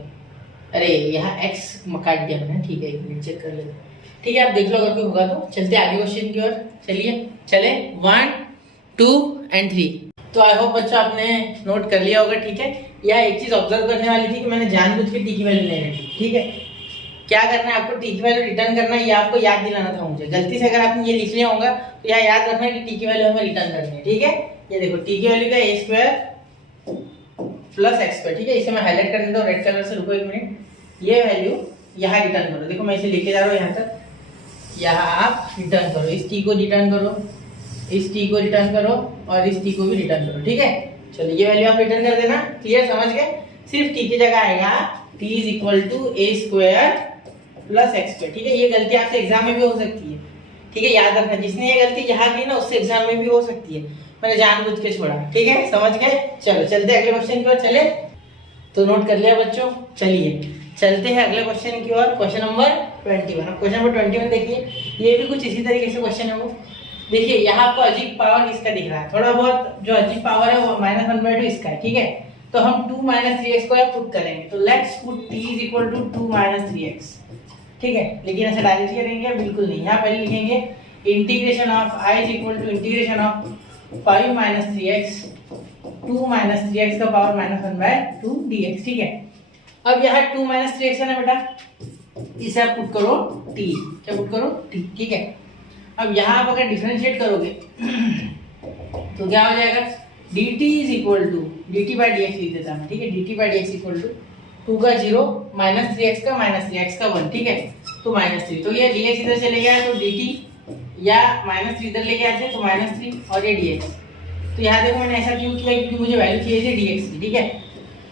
अरे यहाँ x काट दिया मैंने, ठीक है, एक मिनट चेक कर लेते, ठीक है। आप देख लो अगर कोई होगा तो। चलते आगे क्वेश्चन की ओर, चलिए चले 1 2 and 3। तो आई होप बच्चों आपने नोट कर लिया होगा, ठीक है। यहाँ एक चीज ऑब्जर्व करने वाली थी कि मैंने जानबूझ के टी की वैल्यू नहीं रखी, ठीक है। क्या करना है आपको, टी की वैल्यू रिटर्न करना है, ये आपको याद दिलाना था मुझे। गलती से अगर आपने ये लिख लिया होगा तो यहाँ याद रखना है कि टी की वैल्यू हमें रिटर्न करनी है, ठीक है। ये देखो टी की वैल्यू क्या, a² प्लस x², ठीक है। इसे मैं हाईलाइट कर देता हूँ रेड कलर से, रुको एक मिनट। ये वैल्यू यहाँ रिटर्न करो, देखो मैं इसे लेके जा रहा हूँ यहाँ तक, यहाँ आप रिटर्न करो, इस टी को रिटर्न करो, इस टी को रिटर्न करो, और इस टी को भी रिटर्न करो, ठीक है। चलो ये वैल्यू आप रिटर्न कर देना, क्लियर, समझ गए। सिर्फ टी की जगह आएगा t = a² प्लस x², ठीक है। ये गलती आपसे एग्जाम में भी हो सकती है, ठीक है, याद रखना। जिसने ये गलती यहाँ की ना उससे एग्जाम में भी हो सकती है, मैंने जानबूझ के छोड़ा, ठीक है, समझ गए। चलो चलते हैं अगले क्वेश्चन की ओर, चले। तो नोट कर लिया बच्चों, चलिए चलते हैं अगले क्वेश्चन की ओर, क्वेश्चन नंबर 21। क्वेश्चन नंबर 21 देखिए, ये भी कुछ इसी तरीके से क्वेश्चन है वो। देखिए यहाँ आपको अजीब पावर इसका दिख रहा है, थोड़ा बहुत जो अजीब पावर है वो -1/2 इसका है, ठीक है। तो हम 2 - 3x को पुट करेंगे, तो लेट्स पुट t = 2 - 3x, ठीक है। लेकिन ऐसे डायरेक्टली करेंगे बिल्कुल नहीं, यहाँ पहले लिखेंगे integration of i = integration of 5 - 3x 2 - 3x का पावर -1/2 dx, ठीक है। अब यहाँ 2 - 3x है ना बेटा, इसे आप पुट करो t, क्या पुट करो t, ठीक है। अब यहाँ आप अगर डिफरेंशिएट करोगे तो क्या हो जाएगा, dt = dt/dx लिख देता हूं, ठीक है। dt/dx = 2 का 0 -3x का -3x का 1, ठीक है, तो -3, तो ये dx इधर चले गया तो dt, या -3 इधर लेके आते तो -3, और ये dx। तो यहाँ देखो मैंने ऐसा क्यों किया, क्योंकि मुझे वैल्यू चाहिए थी dx की, ठीक है।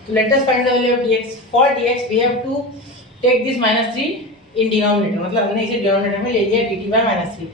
तो let us find the value of dx। For dx we have to take this -3 in denominator, मतलब हमने इसे डिनोमिनेटर में ले लिया dt/-3।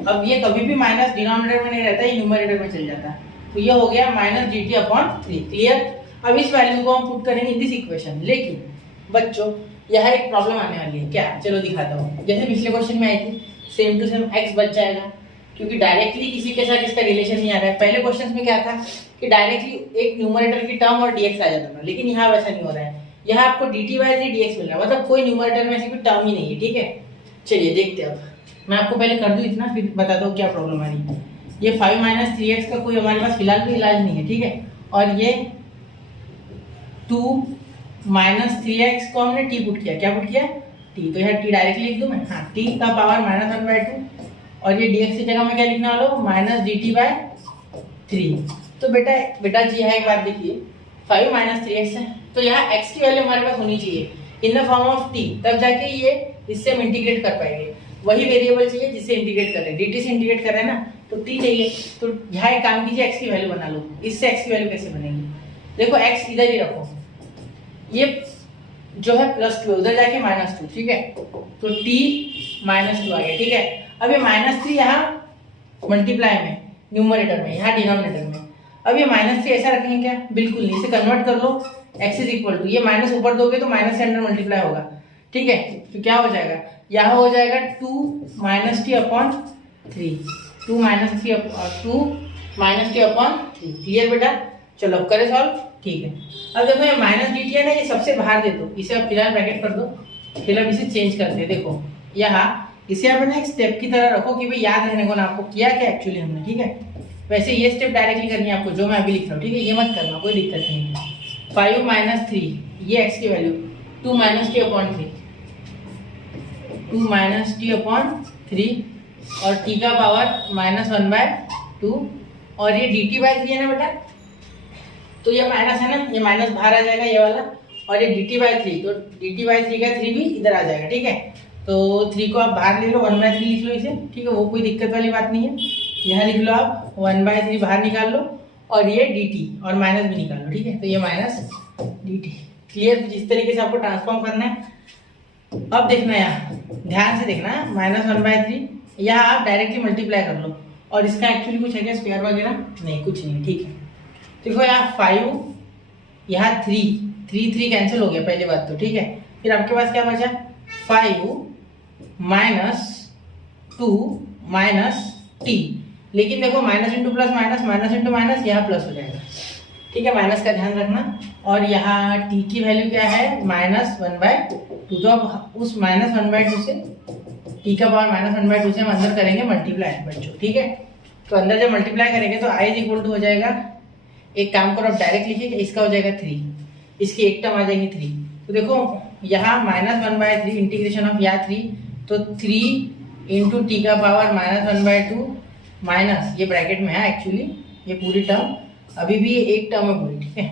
अब ये कभी भी माइनस डिनोमिनेटर में नहीं रहता, ये न्यूमरेटर में चल जाता है, तो ये हो गया -dt/3, क्लियर। अब इस वैल्यू को हम पुट करेंगे इन दिस इक्वेशन, लेकिन बच्चों यहाँ एक प्रॉब्लम आने वाली है, क्या, चलो दिखाता हूँ। जैसे पिछले क्वेश्चन में आई थी, सेम टू सेम x बच जाएगा, क्योंकि डायरेक्टली किसी के साथ इसका रिलेशन नहीं आ रहा है। पहले क्वेश्चन में क्या था कि डायरेक्टली एक न्यूमरेटर की टर्म और dx आ जाता था, लेकिन यहाँ वैसा नहीं हो रहा है, यहाँ आपको dt/3 dx मिल रहा है, मतलब कोई न्यूमरेटर में ऐसी कोई टर्म ही नहीं है, ठीक है। चलिए देखते हैं, अब मैं आपको पहले कर दूं इतना, फिर बताता हूँ क्या प्रॉब्लम आ रही है। ये 5 - 3x का कोई हमारे पास फिलहाल कोई इलाज नहीं है, ठीक है। और ये 2 - 3x को हमने t पुट किया, क्या पुट किया t, तो यहाँ t डायरेक्टली लिख दूं मैं, हाँ, t का पावर -1/2, और ये dx की जगह मैं क्या लिखने वाला हूँ -dt/3। तो बेटा जी यहाँ एक बात देखिए, 5 - 3x है, तो यहाँ x की वैल्यू हमारे पास होनी चाहिए in the form of t, तब जाके ये इससे हम इंटीग्रेट कर पाएंगे। वही वेरिएबल चाहिए जिससे इंटीग्रेट कर रहे हैं, dt से इंटीग्रेट कर रहे हैं ना, तो t चाहिए। तो यहाँ एक काम कीजिए, x की वैल्यू बना लो। इससे x की वैल्यू कैसे बनेगी, देखो x इधर ही रखो, ये जो है +2 उधर जाके -2, ठीक है, तो t -2 आ गया, ठीक है। अब ये -3 यहाँ मल्टीप्लाई में, न्यूमरेटर में, यहाँ डिनोमिनेटर में। अब ये -3 ऐसा रखेंगे क्या, बिल्कुल नहीं, इसे कन्वर्ट कर लो एक्स इज इक्वल टू, ये माइनस ऊपर दोगे तो माइनस से अंडर मल्टीप्लाई होगा, ठीक है। तो क्या हो जाएगा, यहाँ हो जाएगा 2 minus T upon 3, 2 minus T upon 3। Clear बेटा, चलो अब करें सॉल्व, ठीक है। अब देखो ये माइनस डी टी है ना, ये सबसे बाहर दे दो, इसे अब फिलहाल ब्रैकेट कर दो, फिर अब इसे चेंज करते हैं। देखो यहाँ इसे आप ना एक स्टेप की तरह रखो कि भाई याद रहने को ना आपको किया क्या एक्चुअली हमने, ठीक है। वैसे ये स्टेप डायरेक्टली करनी है आपको, जो मैं अभी लिख रहा हूँ, ठीक है, ये मत करना, कोई दिक्कत नहीं है। 5 माइनस 3 ये एक्स की value, 2 minus T upon 3, 2 minus T upon 3 और टी का पावर -1/2 और ये डी टी बाई 3 है ना बेटा, तो ये माइनस है ना, ये माइनस बाहर आ जाएगा ये वाला, और ये डी टी बाई 3, तो डी टी बाई 3 का 3 भी इधर आ जाएगा, ठीक है। तो 3 को आप बाहर ले लो, 1/3 लिख लो इसे, ठीक है, वो कोई दिक्कत वाली बात नहीं है। यहाँ लिख लो आप 1/3 बाहर निकाल लो, और ये डी टी और माइनस भी निकाल लो, ठीक है। तो ये माइनस डी टी, क्लियर। जिस तरीके से आपको ट्रांसफॉर्म करना है, अब देखना यहाँ ध्यान से देखना, -1/3 यहाँ आप डायरेक्टली मल्टीप्लाई कर लो, और इसका एक्चुअली कुछ है क्या स्क्वायर वगैरह, नहीं कुछ नहीं, ठीक है। देखो यहाँ 5, यहाँ 3 कैंसिल हो गया पहली बात तो, ठीक है। फिर आपके पास क्या बचा, 5 माइनस 2 माइनस टी, लेकिन देखो minus into plus minus, minus into minus, यहाँ प्लस हो जाएगा, ठीक है, माइनस का ध्यान रखना। और यहाँ टी की वैल्यू क्या है, -1/2, तो अब उस -1/2 से टी का पावर -1/2 से हम अंदर करेंगे मल्टीप्लाई बच्चों, ठीक है। तो अंदर जब मल्टीप्लाई करेंगे तो आई इज इक्वल टू हो जाएगा, एक काम करो आप डायरेक्ट लिखिए, इसका हो जाएगा 3, इसकी एक टर्म आ जाएगी 3। तो देखो यहाँ -1/3 इंटीग्रेशन ऑफ यहाँ 3, तो 3 इंटू टी का पावर -1/2 माइनस, ये ब्रैकेट में है एक्चुअली, ये पूरी टर्म अभी भी एक टर्म है पूरी, ठीक है।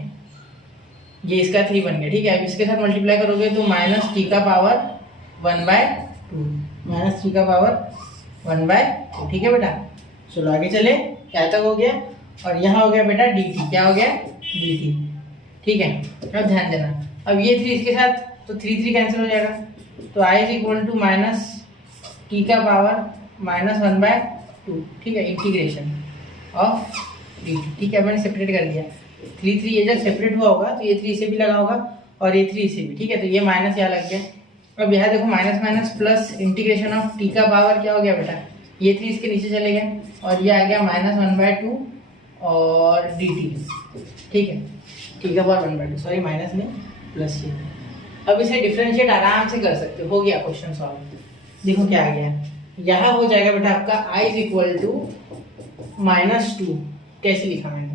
ये इसका 3 बन गया, ठीक है। अब इसके साथ मल्टीप्लाई करोगे तो माइनस टी का पावर 1/2, माइनस टी का पावर 1/2, ठीक है बेटा। चलो आगे चले, क्या तक हो गया, और यहाँ हो गया बेटा डी टी, क्या हो गया, डी टी, ठीक है। अब ध्यान देना, अब ये 3 इसके साथ, तो 3 कैंसिल हो जाएगा, तो I is equal to minus T का पावर -1/2, ठीक है, इंटीग्रेशन ऑफ डी टी, ठीक है। मैंने सेपरेट कर दिया, 3 ये जब सेपरेट हुआ होगा तो ये 3 इसे भी लगा होगा और ये 3 इसे भी, ठीक है। तो ये माइनस यहाँ लग गया। अब यहाँ देखो minus minus plus integration of T का पावर क्या हो गया बेटा, ये 3 इसके नीचे चले गए और ये आ गया -1/2 और डी टी, ठीक है, टी का पावर 1/2, सॉरी माइनस में प्लस ये। अब इसे डिफ्रेंशिएट आराम से कर सकते हो गया क्वेश्चन सॉल्व। देखो क्या आ गया, यहाँ हो जाएगा बेटा आपका i इज इक्वल टू -2, कैसे लिखा मैंने,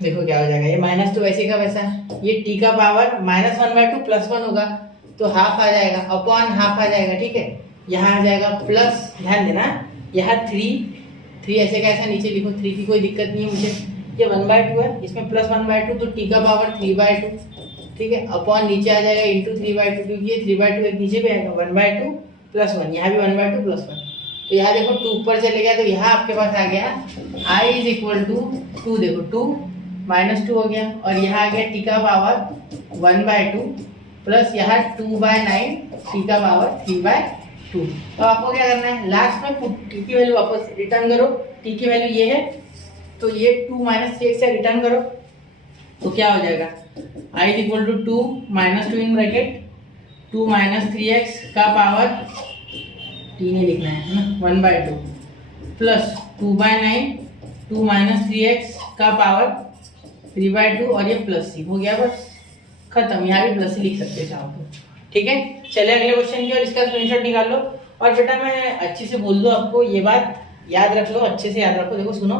देखो क्या हो जाएगा, ये माइनस तो वैसे का वैसा, ये टी का पावर -1/2 +1 होगा तो हाफ आ जाएगा, अपॉन हाफ आ जाएगा, ठीक है। यहाँ आ जाएगा प्लस, ध्यान देना यहाँ 3 ऐसे का ऐसा नीचे लिखो, 3 की कोई दिक्कत नहीं है मुझे, ये 1/2 है, इसमें +1/2 तो टी का पावर 3/2, ठीक है, अपॉन नीचे आ जाएगा इंटू 3/2, क्योंकि ये 3/2 एक नीचे भी आएगा, 1/2 + 1, यहाँ भी 1/2 + 1, तो यहाँ देखो 2 ऊपर चले गया, तो यहाँ आपके पास आ गया i इज इक्वल टू 2, देखो 2 -2 हो गया, और यहाँ आ गया टी का पावर 1/2 प्लस यहाँ 2/9 टी का पावर 3/2। तो आपको क्या करना है, लास्ट में टी की वैल्यू वापस रिटर्न करो, टी की वैल्यू ये है, तो ये 2 - 3x से रिटर्न करो, तो क्या हो जाएगा, i is equal to 2 - 2 in bracket 2 - 3x का पावर, टी नहीं लिखना है ना, 1/2 प्लस 2/9 2 - 3x का पावर 3/2 और ये प्लस सी हो गया, बस खत्म। यहाँ भी प्लस सी लिख सकते हो आप, ठीक है। चले अगले क्वेश्चन की, और इसका स्क्रीनशॉट निकाल लो। और बेटा मैं अच्छे से बोल दूं आपको, ये बात याद रख लो, अच्छे से याद रखो। देखो सुनो,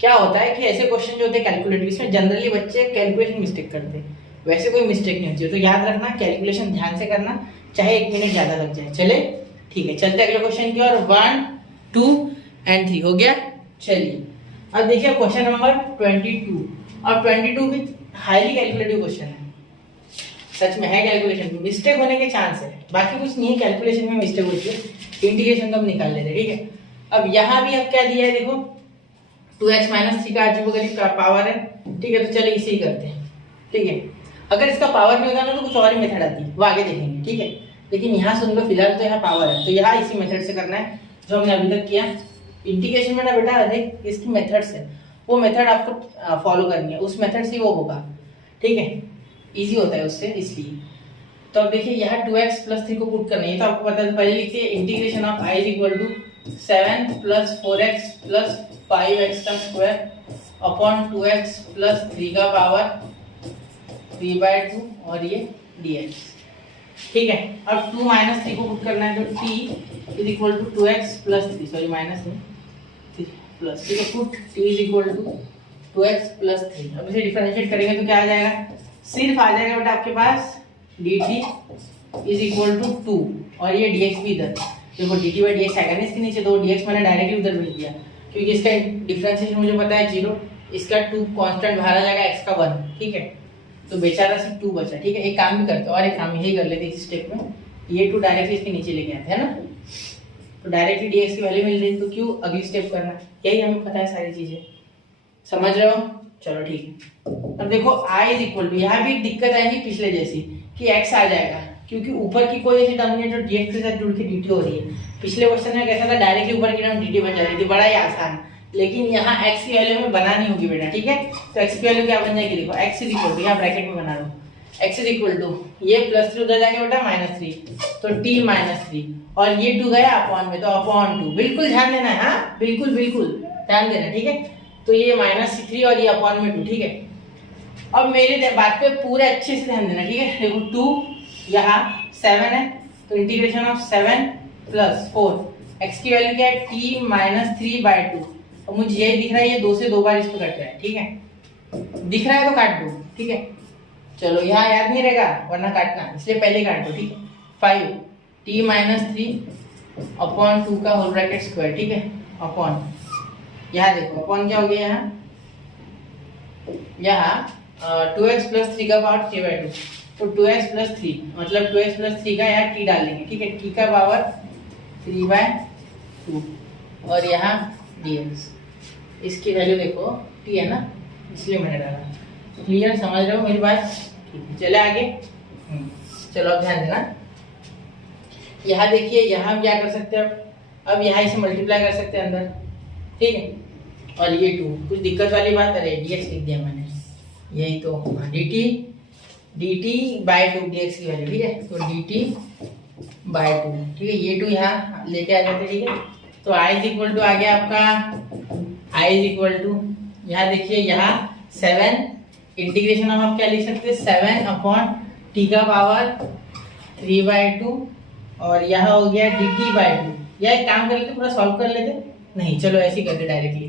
क्या होता है कि ऐसे क्वेश्चन जो होते हैं कैलकुलेटिव, इसमें जनरली बच्चे कैलकुलेशन मिस्टेक करते हैं, वैसे कोई मिस्टेक नहीं होती है, तो याद रखना कैलकुलेशन ध्यान से करना, चाहे 1 मिनट ज्यादा लग जाए। चले ठीक है, चलते अगले क्वेश्चन की, और 1 2 और 3 हो गया। चलिए अब देखिए क्वेश्चन नंबर 22, और 22 भी हाईली कैलकुलेटिव क्वेश्चन है, सच में है कैलकुलेशन में, मिस्टेक होने के चांस है, बाकी कुछ नहीं है, कैलकुलेशन में मिस्टेक होती है, इंटीग्रेशन तो हम निकाल लेते हैं, ठीक है। अब यहाँ भी अब क्या दिया है, देखो 2x - 3 का अजीबोगरीब का पावर है, ठीक है, तो चलिए इसे ही करते हैं, ठीक है। अगर इसका पावर नहीं होता ना तो कुछ और ही मेथड आती है, वो आगे देखेंगे, ठीक है। लेकिन यहाँ सुन लो, फिलहाल तो यहाँ पावर है, तो यहाँ इसी मेथड से करना है जो हमने अभी तक किया। इंटीग्रेशन में ना बेटा देख, इसकी मेथड्स है, वो मेथड आपको फॉलो करनी है, उस मेथड से वो होगा, ठीक है, इजी होता है उससे इसलिए। तो अब देखिए यहाँ 2x प्लस 3 को पुट करना है, तो आपको पता है, पहले लिखते हैं integration of i is equal to 7 plus 4x plus 5x का स्क्वायर अपॉन 2x प्लस 3 का पावर 3/2 और ये dx। ठीक है, अब 2 माइनस 3 को पुट करना है, तो t is equal to 2x plus 3, sorry minus नहीं प्लस, ठीक है, put t is equal to 2x plus 3। अब इसे डिफरेंशिएट करेंगे तो क्या आ जाएगा, सिर्फ आ जाएगा बेटा आपके पास dt इज इक्वल टू 2 और ये dx भी इधर, देखो dt बाई dx आएगा ना इसके नीचे, तो dx मैंने डायरेक्टली उधर भेज दिया क्योंकि इसका डिफरेंशिएशन मुझे पता है 0, इसका 2 कांस्टेंट बाहर आ जाएगा, x का 1, ठीक है, तो बेचारा सिर्फ 2 बचा। ठीक है, एक काम भी करते हैं और एक काम यही कर लेते हैं इस स्टेप में, ये 2 डायरेक्टली इसके नीचे लेके आते हैं ना, तो डायरेक्टली dx की वैल्यू मिल रही, तो क्यों अगली स्टेप करना, यही हमें पता है सारी चीजें, समझ रहे हो। चलो ठीक है, अब देखो i इज इक्वल टू, यहाँ भी दिक्कत आएगी पिछले जैसी कि x आ जाएगा, क्योंकि ऊपर की कोई ऐसी टर्म नहीं है जो dx के साथ जुड़ के dt हो रही है। पिछले क्वेश्चन में कैसा था, डायरेक्टली ऊपर की टर्म dt बन जा रही थी, बड़ा ही आसान, लेकिन यहाँ x की वैल्यू में बनानी होगी बेटा, ठीक है। तो x की वैल्यू क्या बन जाएगी, देखो x इज इक्वल टू, यहाँ ब्रैकेट में बना लो, x इज इक्वल टू, ये प्लस 3 उधर जाएगा बेटा -3, तो t -3 और ये 2 गया अपॉन में, तो अपॉन 2, बिल्कुल ध्यान देना है, हाँ बिल्कुल बिल्कुल ध्यान देना, ठीक है। तो ये -3 और ये अपॉन में 2, ठीक है। अब मेरे बात पे पूरे अच्छे से ध्यान देना, ठीक है। देखो 2 यहाँ 7 है, तो इंटीग्रेशन ऑफ 7 प्लस 4, x की वैल्यू क्या है t -3/2, और मुझे ये दिख रहा है, ये 2 से 2 बार इस पे कट रहा है, ठीक है, दिख रहा है तो काट दो, ठीक है। चलो यहाँ याद नहीं रहेगा वरना काटना, इसलिए पहले काट दो, ठीक है। 5 t -3 अपॉन 2 का होल ब्रैकेट स्क्वायर, ठीक है, अपॉन, यहाँ देखो अपॉन क्या हो गया, यहाँ 2x प्लस 3 का पावर 3/2, तो 2x प्लस 3 मतलब 2x प्लस 3 का यहाँ t डाल देंगे, ठीक है, t का पावर 3/2 और यहाँ dx, इसकी वैल्यू देखो t है ना, इसलिए मैंने डाला। क्लियर, समझ रहे हो मेरी बात, ठीक है। चले आगे, चलो अब ध्यान देना, यहाँ देखिए, यहाँ हम क्या कर सकते हैं, अब यहाँ इसे मल्टीप्लाई कर सकते हैं अंदर, ठीक है, और ये 2, कुछ दिक्कत वाली बात, अरे dx लिख दिया मैंने, यही तो dt बाय 2 dx की वैल्यू, ठीक है, तो dt बाय 2, ठीक है, ये 2 यहाँ लेके आ जाते, ठीक है। तो i इज इक्वल टू आ गया आपका, i इज इक्वल टू, यहाँ देखिए यहाँ 7, इंटीग्रेशन ऑफ आप क्या लिख सकते हैं, 7 अपॉन t का पावर 3/2 और यहाँ हो गया dt बाय 2, या एक काम कर लेते, पूरा सॉल्व कर लेते, नहीं चलो ऐसे ही करते डायरेक्टली,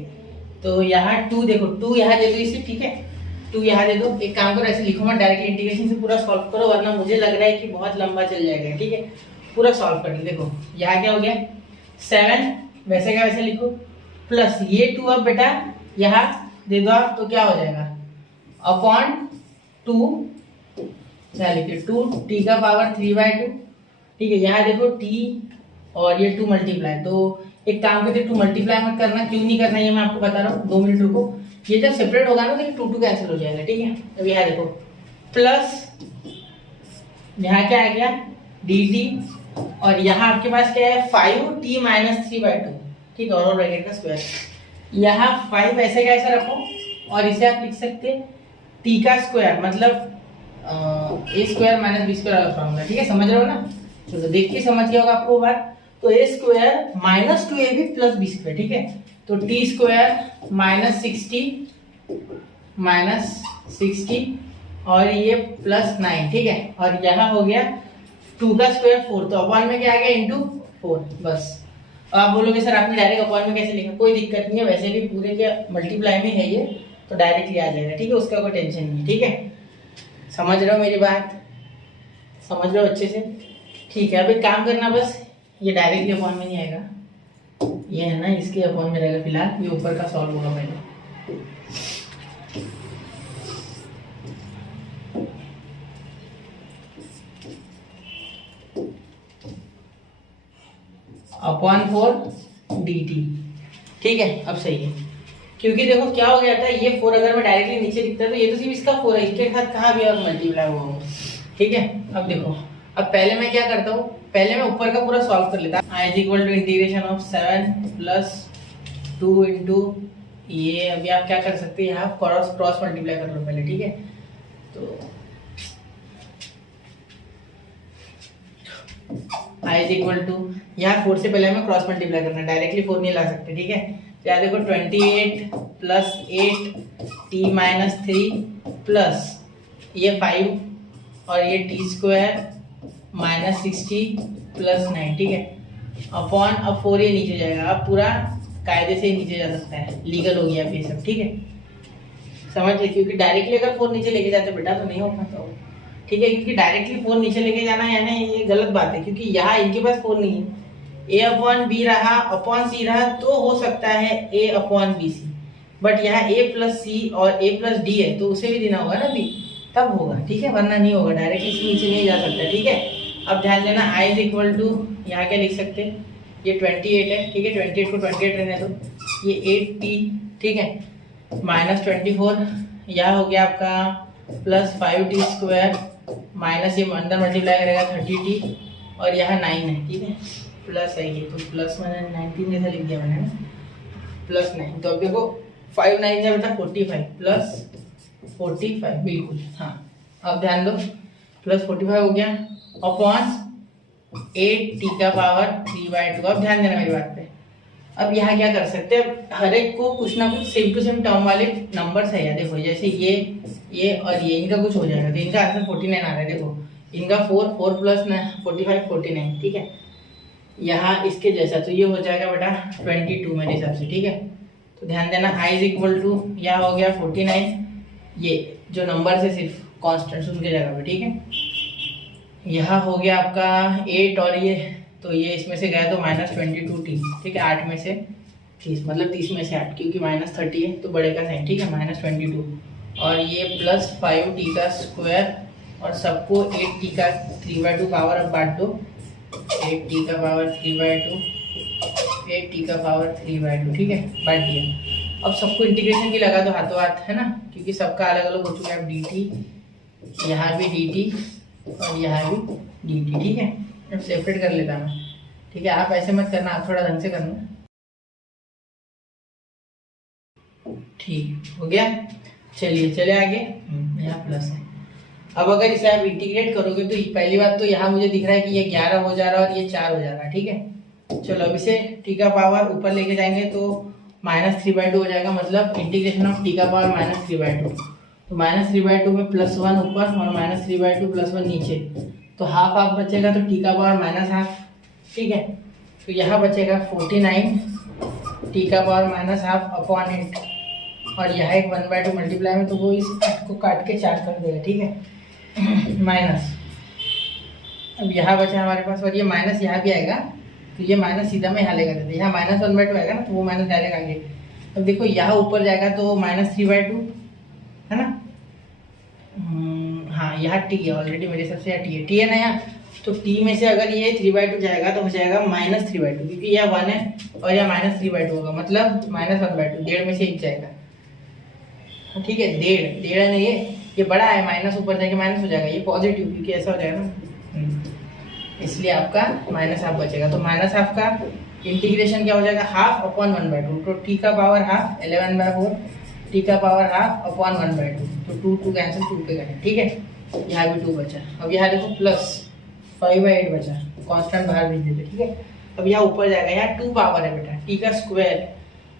तो यहाँ 2 देखो, 2 यहाँ दे दो इसे, ठीक है, 2 यहाँ दे दो, एक काम करो ऐसे लिखो मत, डायरेक्टली इंटीग्रेशन से पूरा सॉल्व करो, वरना मुझे लग रहा है कि बहुत लंबा चल जाएगा, ठीक है। पूरा सॉल्व कर लो, देखो यहाँ क्या हो गया 7, वैसे का वैसे लिखो, प्लस ये 2 अब बेटा यहाँ दे दो आप, तो क्या हो जाएगा अपॉन 2, क्या लिखे 2 t का पावर 3/2, ठीक है। यहाँ देखो t और ये 2 मल्टीप्लाई, तो एक काम करते 2 मल्टीप्लाई मत करना, क्यों नहीं करना ये मैं आपको बता रहा हूँ, 2 मिनट रुको, ये जब सेपरेट होगा ना तो 2 कैंसिल हो जाएगा, ठीक है। अब यहाँ देखो प्लस, यहाँ क्या आ गया dt और यहाँ आपके पास क्या है 5t -3/2, ठीक है, और ब्रैकेट का स्क्वायर, यहाँ 5 ऐसे का ऐसा रखो और इसे आप लिख सकते हैं t का स्क्वायर, मतलब a square minus b square वाला फॉर्मूला, ठीक है, समझ रहे हो ना। चलो देख के समझ गया होगा आपको बात, तो a square -2ab plus b square, ठीक है, तो t स्क्वायर -60 और ये +9, ठीक है, और यहाँ हो गया 2 का स्क्वायर 4, तो अपॉन में क्या आ गया इंटू 4, बस। अब आप बोलोगे सर आपने डायरेक्ट अपॉन में कैसे लिखा, कोई दिक्कत नहीं है, वैसे भी पूरे के मल्टीप्लाई में है ये, तो डायरेक्टली आ जाएगा, ठीक है, उसका कोई टेंशन नहीं, ठीक है। समझ रहे हो मेरी बात, समझ रहे हो अच्छे से, ठीक है। अब एक काम करना, बस ये डायरेक्टली अपॉन में नहीं आएगा, ये है ना इसके अपॉन में रहेगा फिलहाल, ये ऊपर का सॉल्व होगा पहले, अपॉन 4 dt, ठीक है। अब सही है, क्योंकि देखो क्या हो गया था, ये 4 अगर मैं डायरेक्टली नीचे लिखता तो ये तो सिर्फ इसका 4 है, इसके साथ कहाँ भी और मल्टीप्लाई हुआ होगा, ठीक है। अब देखो, अब पहले मैं क्या करता हूँ, पहले मैं ऊपर का पूरा सॉल्व कर लेता, i is equal to integration of 7 plus 2 into ये, अभी आप क्या कर सकते हैं, यहाँ क्रॉस मल्टीप्लाई कर लो पहले, ठीक है, तो i इज इक्वल टू, यहाँ 4 से पहले हमें क्रॉस मल्टीप्लाई करना है, डायरेक्टली 4 नहीं ला सकते, ठीक है। तो यहाँ देखो 28 प्लस 8 t माइनस 3 प्लस ये 5 और ये टी स्क्वायर माइनस 60 प्लस 9, ठीक है, अपॉन अब 4 ये नीचे जाएगा। अब पूरा कायदे से नीचे जा सकता है, लीगल हो गया ये सब, ठीक है, समझिए। क्योंकि डायरेक्टली अगर 4 नीचे लेके जाते बेटा तो नहीं हो पाता, ठीक है, क्योंकि डायरेक्टली 4 नीचे लेके जाना है ना, ये गलत बात है, क्योंकि यहाँ इनके पास 4 नहीं है। a अपॉन बी रहा, अपॉन सी रहा, तो हो सकता है a upon b c, but यहाँ a प्लस सी और a प्लस डी है, तो उसे भी देना होगा ना b, तब होगा, ठीक है, वरना नहीं होगा, डायरेक्टली इसके नीचे नहीं जा सकता, ठीक है। अब ध्यान देना i इज इक्वल टू, यहाँ क्या लिख सकते हैं, ये 28 है, ठीक है, 28 को 28 रहने दो, ये 8t, ठीक है, माइनस 24, यह हो गया आपका प्लस 5t स्क्वायर माइनस ये अंदर मल्टीप्लाई करेगा 30t और यहाँ 9 है, ठीक है, प्लस है ये, तो प्लस मैंने 19 जैसा लिख दिया मैंने, प्लस 9। तो अब देखो 5 9 जा बेटा 45 प्लस 45, बिल्कुल, हाँ। अब ध्यान दो, प्लस 45 हो गया अपॉन 8t का पावर 3/2। अब ध्यान देना मेरी बात पे। अब यहाँ क्या कर सकते हैं, हर एक को कुछ ना कुछ सेम टू सेम टर्म वाले नंबर्स है, देखो जैसे ये और ये, इनका कुछ हो जाएगा, तो इनका आंसर 49 आ रहा है, देखो इनका 4 प्लस 45 49, ठीक है, यहाँ इसके जैसा, तो ये हो जाएगा बेटा 22 मेरे हिसाब से, ठीक है। तो ध्यान देना i इज इक्वल टू, यह हो गया 49, ये जो नंबर है सिर्फ कॉन्स्टेंट्स उनके जगह पे, ठीक है। यहाँ हो गया आपका 8 और ये, तो ये इसमें से गया तो माइनस 22t, ठीक है, 8 में से 30, मतलब 30 में से 8, क्योंकि माइनस 30 है तो बड़े का साइन, ठीक है, माइनस 22, और ये प्लस 5t का स्क्वायर, और सबको 8t का 3/2 पावर अब बांट दो, 8t का पावर 3/2, 8t का पावर 3/2, ठीक है, बांट दिया। अब सबको इंटीग्रेशन की लगा दो हाथों हाथ, है ना, क्योंकि सबका अलग अलग हो चुका है। अब dt, यहाँ भी dt और यहाँ भी dt, ठीक है। अब सेपरेट कर लेता मैं, ठीक है, आप ऐसे मत करना, आप थोड़ा ढंग से करना, ठीक हो गया। चलिए चले आगे, यहाँ प्लस है। अब अगर इसे आप इंटीग्रेट करोगे तो पहली बात तो यहाँ मुझे दिख रहा है कि ये 11 हो जा रहा है और ये 4 हो जा रहा है, ठीक है। चलो अब इसे t का पावर ऊपर लेके जाएंगे तो माइनस 3/2 हो जाएगा, मतलब इंटीग्रेशन ऑफ t का पावर माइनस 3/2, तो माइनस 3/2 में +1 ऊपर और माइनस 3/2 +1 नीचे, तो हाफ हाफ बचेगा, तो t का पावर माइनस हाफ, ठीक है। तो यहाँ बचेगा 49 t का पावर माइनस हाफ अपॉन 8, और यहाँ एक 1/2 मल्टीप्लाई में, तो वो इस 8 को काट के 4 कर देगा, ठीक है, माइनस। अब यहाँ बचा हमारे पास, और ये माइनस यहाँ भी आएगा, तो ये माइनस सीधा मैं यहाँ लेकर देते, यहाँ माइनस 1/2 आएगा ना, तो वो माइनस डायरेक्ट आगे। अब देखो यहाँ ऊपर जाएगा तो माइनस 3/2 है ना, हाँ यहाँ t है ऑलरेडी मेरे हिसाब से, यहाँ t है ना यहाँ, तो t में से अगर ये 3/2 जाएगा तो हो जाएगा माइनस 3/2, क्योंकि यह 1 है और यह माइनस 3/2 होगा, मतलब माइनस 1/2, 1.5 में से 1 जाएगा, ठीक है, 1.5 है ना, ये बड़ा है, माइनस ऊपर जाके माइनस हो जाएगा, ये पॉजिटिव, क्योंकि ऐसा हो जाएगा ना, इसलिए आपका माइनस हाफ बचेगा। तो माइनस हाफ का इंटीग्रेशन क्या हो जाएगा, हाफ अपॉन 1/2, तो t का पावर हाफ 11/4, t का पावर हाफ अपॉन 1/2, तो 2 कैंसिल, 2 पे करें, ठीक है, यहाँ भी 2 बचा। अब यहाँ देखो प्लस 5/8 बचा, कांस्टेंट बाहर भेज देते, ठीक है। अब यहाँ ऊपर जाएगा, यहाँ 2 पावर है बेटा, t का स्क्वायर,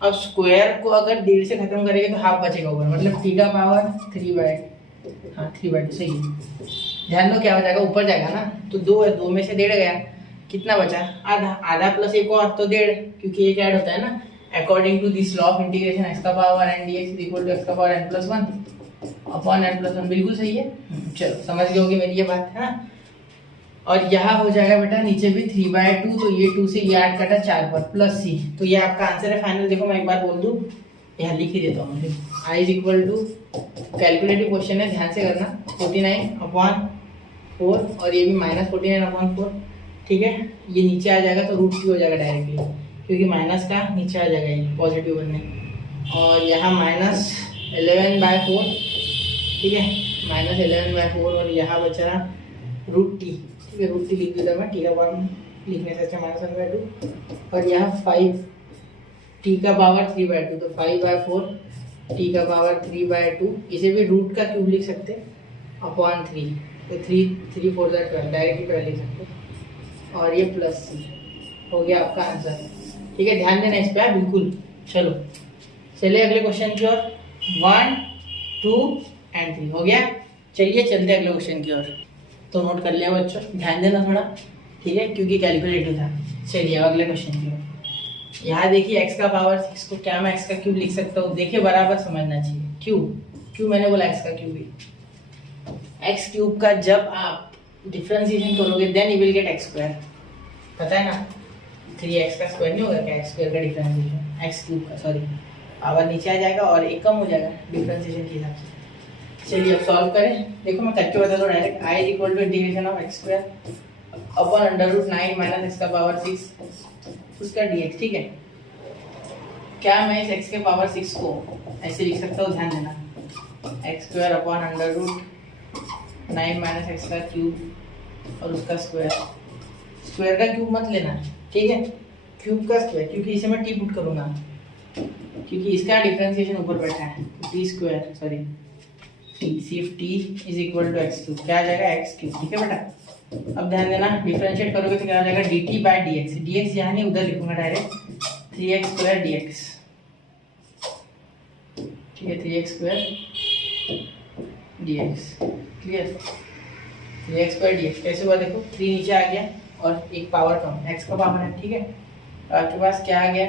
अब स्क्वायर को अगर 1.5 से खत्म करेंगे तो हाफ बचेगा ऊपर, मतलब t का पावर 3/2, हाँ 3/2 सही है। ध्यान दो क्या हो जाएगा, ऊपर जाएगा ना, तो 2 है, 2 में से 1.5 गया, कितना बचा, आधा, आधा प्लस 1 और तो 1.5, क्योंकि एक ऐड होता है ना, according to this law of integration x का power n dx is equal to x का पावर n+1 अपॉन n+1, बिल्कुल सही है। चलो समझ गए होगी मेरी ये बात, है ना। और यहाँ हो जाएगा बेटा नीचे भी 3/2, तो ये 2 से ये 8 कटा 4 पर प्लस c, तो ये आपका आंसर है फाइनल। देखो मैं एक बार बोल दूं, यहाँ लिख ही देता हूँ, i is equal to, calculative question है, ध्यान से करना, 49/4, और ये भी माइनस 49/4, ठीक है। ये नीचे आ जाएगा तो √3 हो जाएगा डायरेक्टली, क्योंकि माइनस का नीचे आ जाएगा ये पॉजिटिव बनने, और यहाँ माइनस 11/4, ठीक है, माइनस 11/4, और यहाँ बचा √t, ठीक है, √t लिख देता मैं, t का पावर लिखने से अच्छा माइनस 1/2, और यहाँ 5 t का पावर 3/2, तो 5/4 t का पावर 3/2, इसे भी रूट का क्यूब लिख सकते हैं, अपॉन 3, तो 3 4 12 डायरेक्टली 12 लिख सकते हो, और ये प्लस सी हो गया आपका आंसर। ठीक है, ध्यान देना इस पर बिल्कुल। चलो चलिए अगले क्वेश्चन की ओर। 1 2 एंड 3 हो गया। चलिए चलते अगले क्वेश्चन की ओर। तो नोट कर लिया बच्चों, ध्यान देना थोड़ा, ठीक है, क्योंकि कैलकुलेटिव था। चलिए अगले क्वेश्चन की ओर। यहाँ देखिए x का पावर 6 को क्या मैं x का क्यूब लिख सकता हूँ? देखिए बराबर समझना चाहिए। क्यों मैंने बोला x का क्यूब ही? x क्यूब का जब आप डिफरेंशिएशन करोगे then you will get x square. पता है ना, 3x का स्क्वायर नहीं होगा क्या? x स्क्वायर का डिफरेंशिएशन x क्यूब का, सॉरी, पावर नीचे आ जाएगा और एक कम हो जाएगा डिफरेंशिएशन के हिसाब से। चलिए अब सॉल्व करें। देखो मैं करके बता दूँ direct. i equal to integration of x square upon under root 9 minus x का पावर 6 उसका dx। ठीक है, क्या मैं इस x के पावर 6 को ऐसे लिख सकता हूँ? ध्यान देना, x square upon under root 9 minus x का क्यूब और उसका स्क्वायर। स्क्वायर का क्यूब मत लेना, ठीक है, क्यूब का स्क्वायर, क्योंकि इसे मैं टी पुट करूँगा, क्योंकि इसका डिफरेंशिएशन ऊपर बैठा है। टी स्क्वायर, सॉरी टी, सिर्फ t is equal to x cube. क्या आ जाएगा? X cube. ठीक है बेटा, अब ध्यान देना, डिफरेंशिएट करोगे तो क्या हो जाएगा? D t by D x. D x यहाँ नहीं, उधर लिखूंगा direct, 3x square D x. ठीक है, 3x square D x. Clear? 3x square D x कैसे हुआ? देखो 3 नीचे आ गया और एक पावर कम, x का पावर है। ठीक है, तो आपके पास क्या आ गया?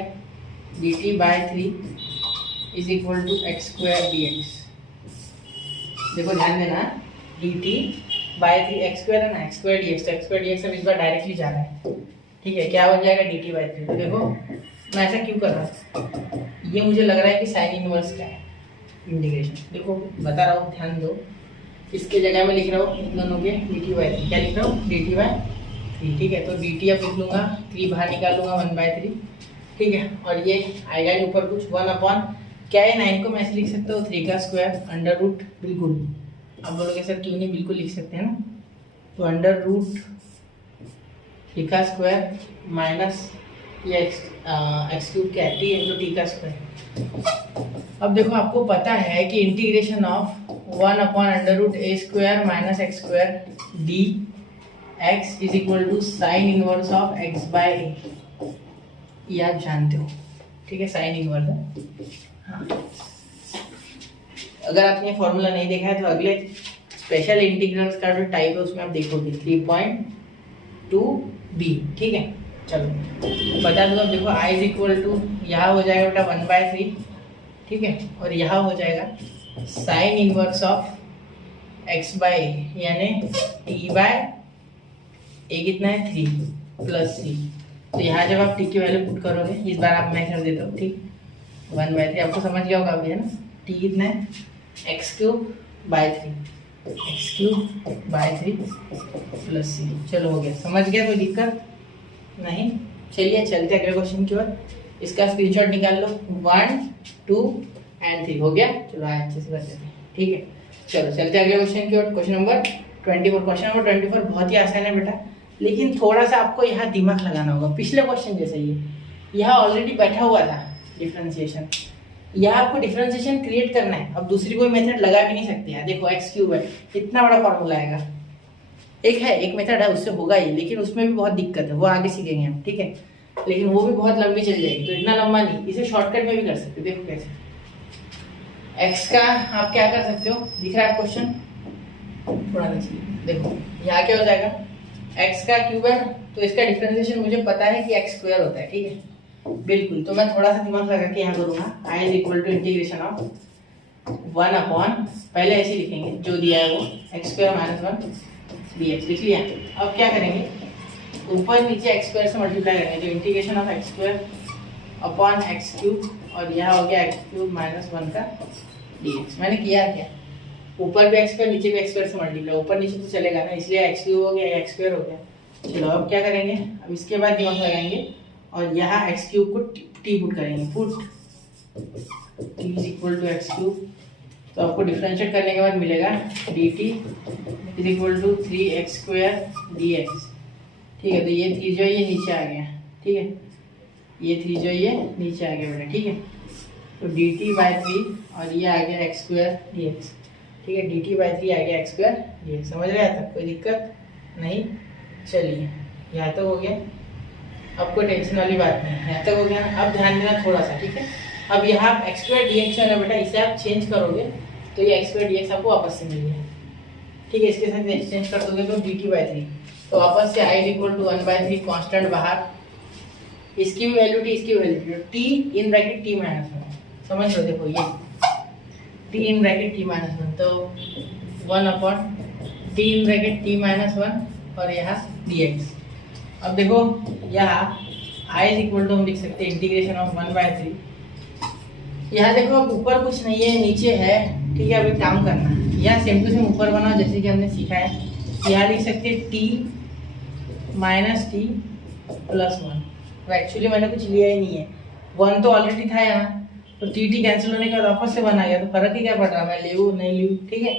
D t by 3 is equal to x square D x. देखो ध्यान देना, d t by 3 x square है ना, एक्स स्क्वायर डी एक्स। तो एक्स स्क्वायर डी एक्स अब इस बार डायरेक्टली जा रहा है। ठीक है, क्या बन जाएगा? D t by 3। तो देखो मैं ऐसा क्यों कर रहा हूँ? ये मुझे लग रहा है कि साइन इनवर्स का है इंटीग्रेशन। देखो बता रहा हूँ, ध्यान दो। इसके जगह में लिख रहा हूँ इन दोनों के डी टी बाई 3। क्या लिख रहा हूँ? D t by 3। ठीक है, तो डी टी अब लिख लूँगा, 3 बाहर निकाल लूँगा, 1/3। ठीक है, और ये आएगा ही ऊपर कुछ 1 अपॉन, क्या है 9 को मैं ऐसे लिख सकता हूँ 3 का स्क्वायर अंडर रूट। बिल्कुल, अब बोलोगे सर क्यों नहीं? बिल्कुल लिख सकते हैं ना। तो अंडर रूट 3 का स्क्वायर माइनस ये एक्स क्यूब क्या है? टी इंटू टी का स्क्वायर। अब देखो आपको पता है कि integration of 1 upon under root A square minus X square D X is equal to sine inverse of X by A. ये आप जानते हो, ठीक है, साइन इनवर्स है। हाँ, अगर आपने फॉर्मूला नहीं देखा है तो अगले स्पेशल इंटीग्रल्स का जो टाइप है उसमें आप देखोगे 3.2b। ठीक है, चलो बता दो। अब देखो i इज इक्वल टू, यहाँ हो जाएगा बेटा 1/3। ठीक है, और यहाँ हो जाएगा sine inverse of x by A, यानी t बाय ए कितना है? 3 प्लस c। तो यहाँ जब आप t की वैल्यू पुट करोगे, इस बार आप मैं कर देता हूँ, ठीक, 1/3 आपको समझ गया होगा अभी, है ना। t कितना है? X cube by 3, x cube by 3 plus c। चलो हो गया, समझ गया? कोई दिक्कत नहीं? चलिए चलते अगले क्वेश्चन की ओर। इसका स्क्रीनशॉट निकाल लो। 1 2 एंड 3 हो गया। चलो आए अच्छे से कर लेते हैं। ठीक है, चलो चलते अगले क्वेश्चन की ओर। Question number 24। क्वेश्चन नंबर 24 बहुत ही आसान है बेटा, लेकिन थोड़ा सा आपको यहाँ दिमाग लगाना होगा। पिछले क्वेश्चन जैसे ही यहाँ ऑलरेडी बैठा हुआ था डिफरेंशिएशन, यहाँ आपको डिफरेंशिएशन क्रिएट करना है। अब दूसरी कोई मेथड लगा भी नहीं सकते हैं। देखो एक्स क्यूब है, इतना बड़ा फॉर्मूला आएगा। एक मेथड है, उससे होगा ही, लेकिन उसमें भी बहुत दिक्कत है, वो आगे सीखेंगे हम। ठीक है, लेकिन वो भी बहुत लंबी चल जाएगी, तो इतना लंबा नहीं, इसे शॉर्टकट में भी कर सकते हो। देखो कैसे, एक्स का आप क्या कर सकते हो? दिख रहा है क्वेश्चन? थोड़ा नीचे देखो, यहाँ क्या हो जाएगा? एक्स का क्यूब है, तो इसका डिफरेंशिएशन मुझे पता है कि एक्स स्क्वायर होता है। ठीक है, बिल्कुल, तो मैं थोड़ा सा दिमाग लगा के यहाँ करूँगा। I is equal to integration of 1 upon, पहले ऐसे लिखेंगे जो दिया है वो, X square minus 1 D X लिख लिया। अब क्या करेंगे? ऊपर नीचे एक्स स्क्वायर से मल्टीप्लाई करेंगे, तो integration of x square upon x cube, और यहाँ हो गया एक्स क्यूब माइनस 1 का डी एक्स। मैंने किया क्या? ऊपर भी एक्स स्क्वायर, नीचे भी एक्स स्क्वायर से मल्टीप्लाई, ऊपर नीचे तो चलेगा ना, इसलिए एक्स क्यूब हो गया, एक्स स्क्वायर हो गया। चलो अब क्या करेंगे? अब इसके बाद दिमाग लगाएंगे और यहाँ एक्स क्यूब को टी पुट करेंगे। Put t is equal to x cube, तो आपको डिफरेंशिएट करने के बाद मिलेगा d t is equal to 3x square D x. ठीक है, तो ये 3 जो है ये नीचे आ गया। ठीक है, ये 3 जो ये नीचे आ गया बेटा। ठीक है, तो डी टी बाई 3 और ये आ गया एक्स स्क्वायर डी एक्स। ठीक है, dt/3 आ गया x²। ये समझ रहे हैं, तक कोई दिक्कत नहीं। चलिए यहाँ तक हो गया, अब कोई टेंशन वाली बात नहीं, यहाँ तक हो गया। अब ध्यान देना थोड़ा सा, ठीक है। अब यहाँ x² dx है ना बेटा, इसे आप चेंज करोगे तो ये x² dx आपको वापस से मिल गया, ठीक है। इसके साथ एक्सचेंज कर दोगे तो dt/3, तो वापस से i = 1/3 कांस्टेंट बाहर, इसकी भी वैल्यू t, इसकी value t in bracket t - 1, समझ लो। देखो ये t इन ब्रैकेट t - 1, तो 1/t इन ब्रैकेट t - 1 और यहाँ dx। अब देखो यहाँ i = हम लिख सकते हैं इंटीग्रेशन ऑफ 1/3। यहाँ देखो अब ऊपर कुछ नहीं है, नीचे है, ठीक है। अभी काम करना है, यहाँ सेम टू सेम ऊपर बनाओ जैसे कि हमने सीखा है। यहाँ लिख सकते हैं t - t + 1। तो एक्चुअली मैंने कुछ लिया ही नहीं है, 1 तो ऑलरेडी था यहाँ, तो t कैंसिल होने के बाद वापस से 1 आ गया, तो फर्क ही क्या पड़ रहा, मैं ले लूँ नहीं लूँ, ठीक है।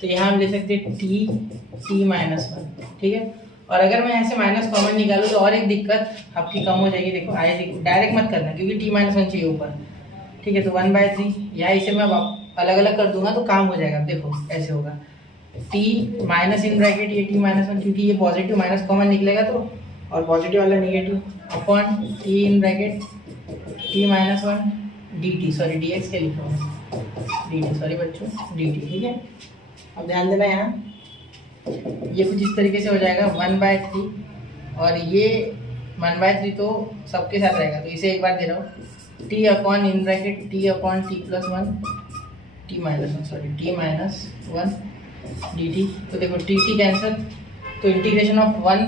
तो यहाँ हम ले सकते हैं t - 1, ठीक है। और अगर मैं यहाँ से माइनस कॉमन निकालूँ तो और एक दिक्कत आपकी कम हो जाएगी। देखो i डायरेक्ट मत करना क्योंकि t - 1 चाहिए ऊपर, ठीक है। तो 1/3 यहाँ इसे मैं अलग अलग कर दूंगा तो काम हो जाएगा। देखो ऐसे होगा t माइनस इन ब्रैकेट ये t - 1, क्योंकि ये पॉजिटिव माइनस कॉमन निकलेगा तो, और पॉजिटिव वाला negative, upon t in bracket t - 1 dt, sorry dx के लिखा हुआ dt, सॉरी बच्चों dt, ठीक है। अब ध्यान देना यहाँ ये कुछ इस तरीके से हो जाएगा 1/3, और ये 1/3 तो सबके साथ रहेगा, तो इसे एक बार दे रहा हूँ t upon in bracket t/t + 1 t - 1, sorry t - 1 dt। तो देखो t कैंसिल, तो इंटीग्रेशन ऑफ 1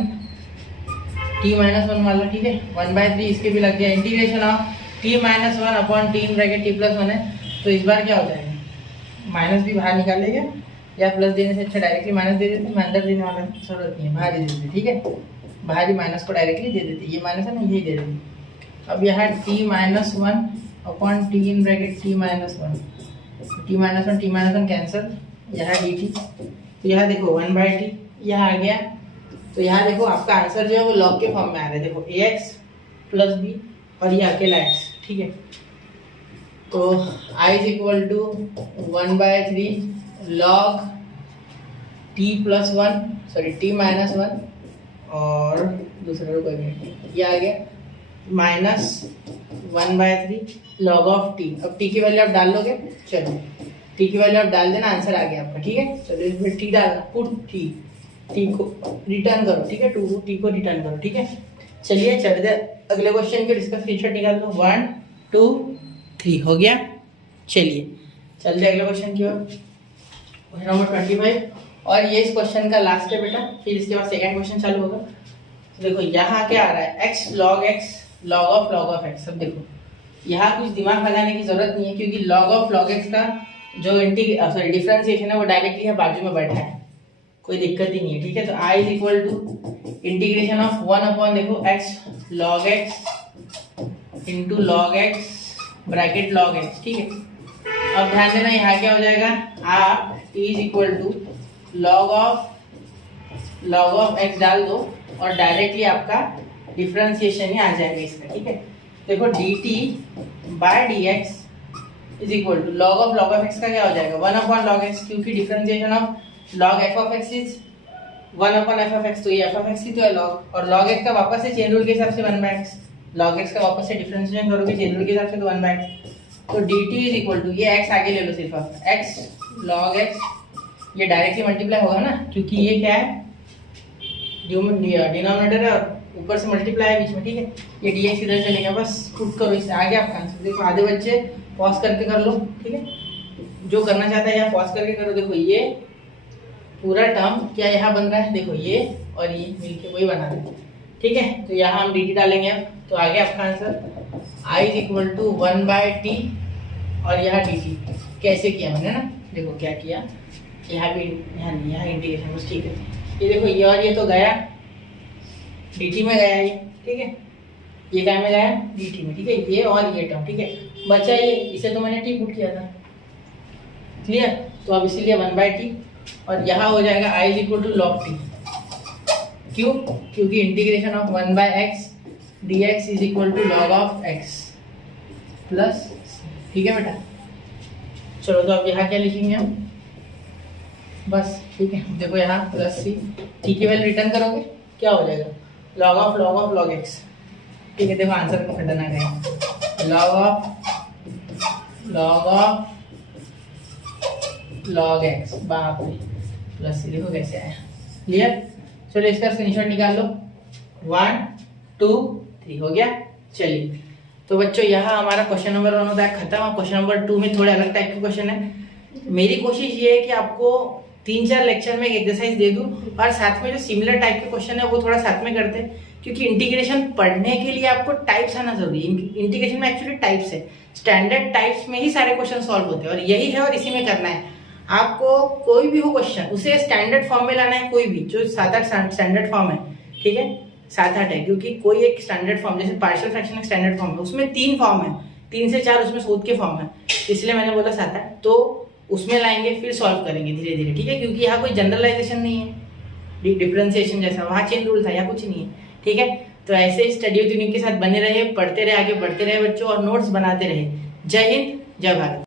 t - 1 वाला, ठीक है। 1/3 इसके भी लग गया, integration of t - 1 upon t in bracket t + 1 है। तो इस बार क्या हो जाएगा, माइनस भी बाहर निकाल लेगा, या प्लस देने से अच्छा डायरेक्टली माइनस दे देते, मैं अंदर देने वाला जरूरत नहीं है, बाहर ही दे देते, ठीक है। बाहर ही माइनस को डायरेक्टली दे देते, ये माइनस है ना, यही दे देते। अब यहाँ t - 1 upon t in bracket t - 1, t - 1 cancel, यहाँ dt। तो यहाँ देखो 1/t यहाँ आ गया, तो यहाँ देखो आपका आंसर जो है वो लॉग के फॉर्म में आ रहा है। देखो ax + b और ये अकेला x, ठीक है। तो i = 1/3 log t + 1, sorry t - 1, और दूसरा कोई नहीं, ये आ गया -1/3 log ऑफ t। अब t की वैल्यू आप डाल लोगे, चलो t की वैल्यू आप डाल देना, आंसर आ गया आपका, ठीक है। चलो इसमें t डालना, पुट t को रिटर्न करो, ठीक है, t को रिटर्न करो, ठीक है। चलिए चलते अगले क्वेश्चन के, इसका स्क्रीनशॉट निकाल लो। 1 2 3 हो गया। चलिए चलते अगले क्वेश्चन की ओर, क्वेश्चन नंबर 25, और ये इस क्वेश्चन का लास्ट है बेटा, फिर इसके बाद सेकंड क्वेश्चन चालू होगा। तो देखो यहाँ क्या आ रहा है, x log x log of x। अब देखो यहाँ कुछ दिमाग लगाने की जरूरत नहीं है, क्योंकि log x का जो डिफरेंशिएशन है वो डायरेक्टली है बाजू में बैठा है, कोई दिक्कत ही नहीं है, ठीक है। तो i = इंटीग्रेशन ऑफ 1 अपॉन देखो x log x into log x bracket log x, ठीक है। अब ध्यान देना यहाँ क्या हो जाएगा, आप t = log ऑफ x डाल दो और डायरेक्टली आपका डिफरेंशिएशन ही आ जाएगा इसका, ठीक है। देखो dt/dx = log ऑफ x का क्या हो जाएगा, 1 अपॉन log x, क्योंकि differentiation of log f of x is 1 upon f of x, तो ये f of x ही तो है log, और log x का वापस से चेन रूल के हिसाब से 1/x, log x का वापस से डिफरेंशिएशन करोगे चेन रूल के हिसाब से तो 1/x। तो dt = ये x आगे ले लो, सिर्फ आप x log x, ये डायरेक्टली मल्टीप्लाई होगा ना, क्योंकि ये क्या है डिनोमिनेटर है और ऊपर से मल्टीप्लाई है बीच में, ठीक है। ये dx इधर चलेगा, बस पुट करो, इससे आ गया आपका आंसर। देखो आधे बच्चे पॉज करके कर लो, ठीक है, जो करना चाहता है यहाँ पॉज करके करो। देखो ये पूरा टर्म क्या यहाँ बन रहा है, देखो ये और ये मिलके वही बना रहे हैं, ठीक है। तो यहाँ हम dt डालेंगे अब, तो आ गया आपका आंसर i = 1/t और यहाँ dt। कैसे किया मैंने ना, देखो क्या किया, यहाँ भी यहाँ इंटीग्रेशन बस, ठीक है। ये देखो ये और ये तो गया dt में गया ये, ठीक है, ये क्या में गया dt में, ठीक है, ये और ये टर्म, ठीक है। बचा ये, इसे तो मैंने t पुट किया था, क्लियर। तो अब इसीलिए 1/t, और यहाँ हो जाएगा i = log t, क्यों, क्योंकि integration of 1/x dx = log of x plus, ठीक है बेटा। चलो तो अब यहाँ क्या लिखेंगे हम, बस ठीक है। देखो यहाँ प्लस सी, टी की वैल्यू रिटर्न करोगे क्या हो जाएगा, log ऑफ log x। ठीक है, देखो आंसर को खटरनाक है, log ऑफ log x, बाप रे, प्लस सी, देखो कैसे आया। क्लियर, चलो इसका स्क्रीनशॉट निकाल लो। 1 2 3 हो गया। चलिए तो बच्चों यहाँ हमारा क्वेश्चन नंबर 1 होता है खत्म। और क्वेश्चन नंबर 2 में थोड़े अलग टाइप के क्वेश्चन है। मेरी कोशिश ये है कि आपको 3-4 लेक्चर में एक एक्सरसाइज दे दूं और साथ में जो सिमिलर टाइप के क्वेश्चन है वो थोड़ा साथ में करते हैं, क्योंकि इंटीग्रेशन पढ़ने के लिए आपको टाइप्स आना जरूरी है। इंटीग्रेशन में एक्चुअली टाइप्स है, स्टैंडर्ड टाइप्स में ही सारे क्वेश्चन सॉल्व होते हैं और यही है और इसी में करना है। आपको कोई भी हो क्वेश्चन उसे स्टैंडर्ड फॉर्म में लाना है, कोई भी जो 7-8 स्टैंडर्ड फॉर्म है, ठीक है 7-8 है, क्योंकि कोई एक स्टैंडर्ड फॉर्म जैसे पार्शियल फ्रैक्शन एक स्टैंडर्ड फॉर्म है, उसमें 3 फॉर्म है, 3 से 4 उसमें सूत्र के फॉर्म है, इसलिए मैंने बोला 7-8, तो उसमें लाएंगे फिर सॉल्व करेंगे धीरे धीरे, ठीक है, क्योंकि यहाँ कोई जनरलाइजेशन नहीं है, डिफरेंशिएशन जैसा वहाँ चेन रूल था, यहाँ कुछ नहीं है, ठीक है। तो ऐसे ही स्टडी विद यूनिक के साथ बने रहे, पढ़ते रहे, आगे बढ़ते रहे बच्चों और नोट्स बनाते रहे। जय हिंद, जय भारत।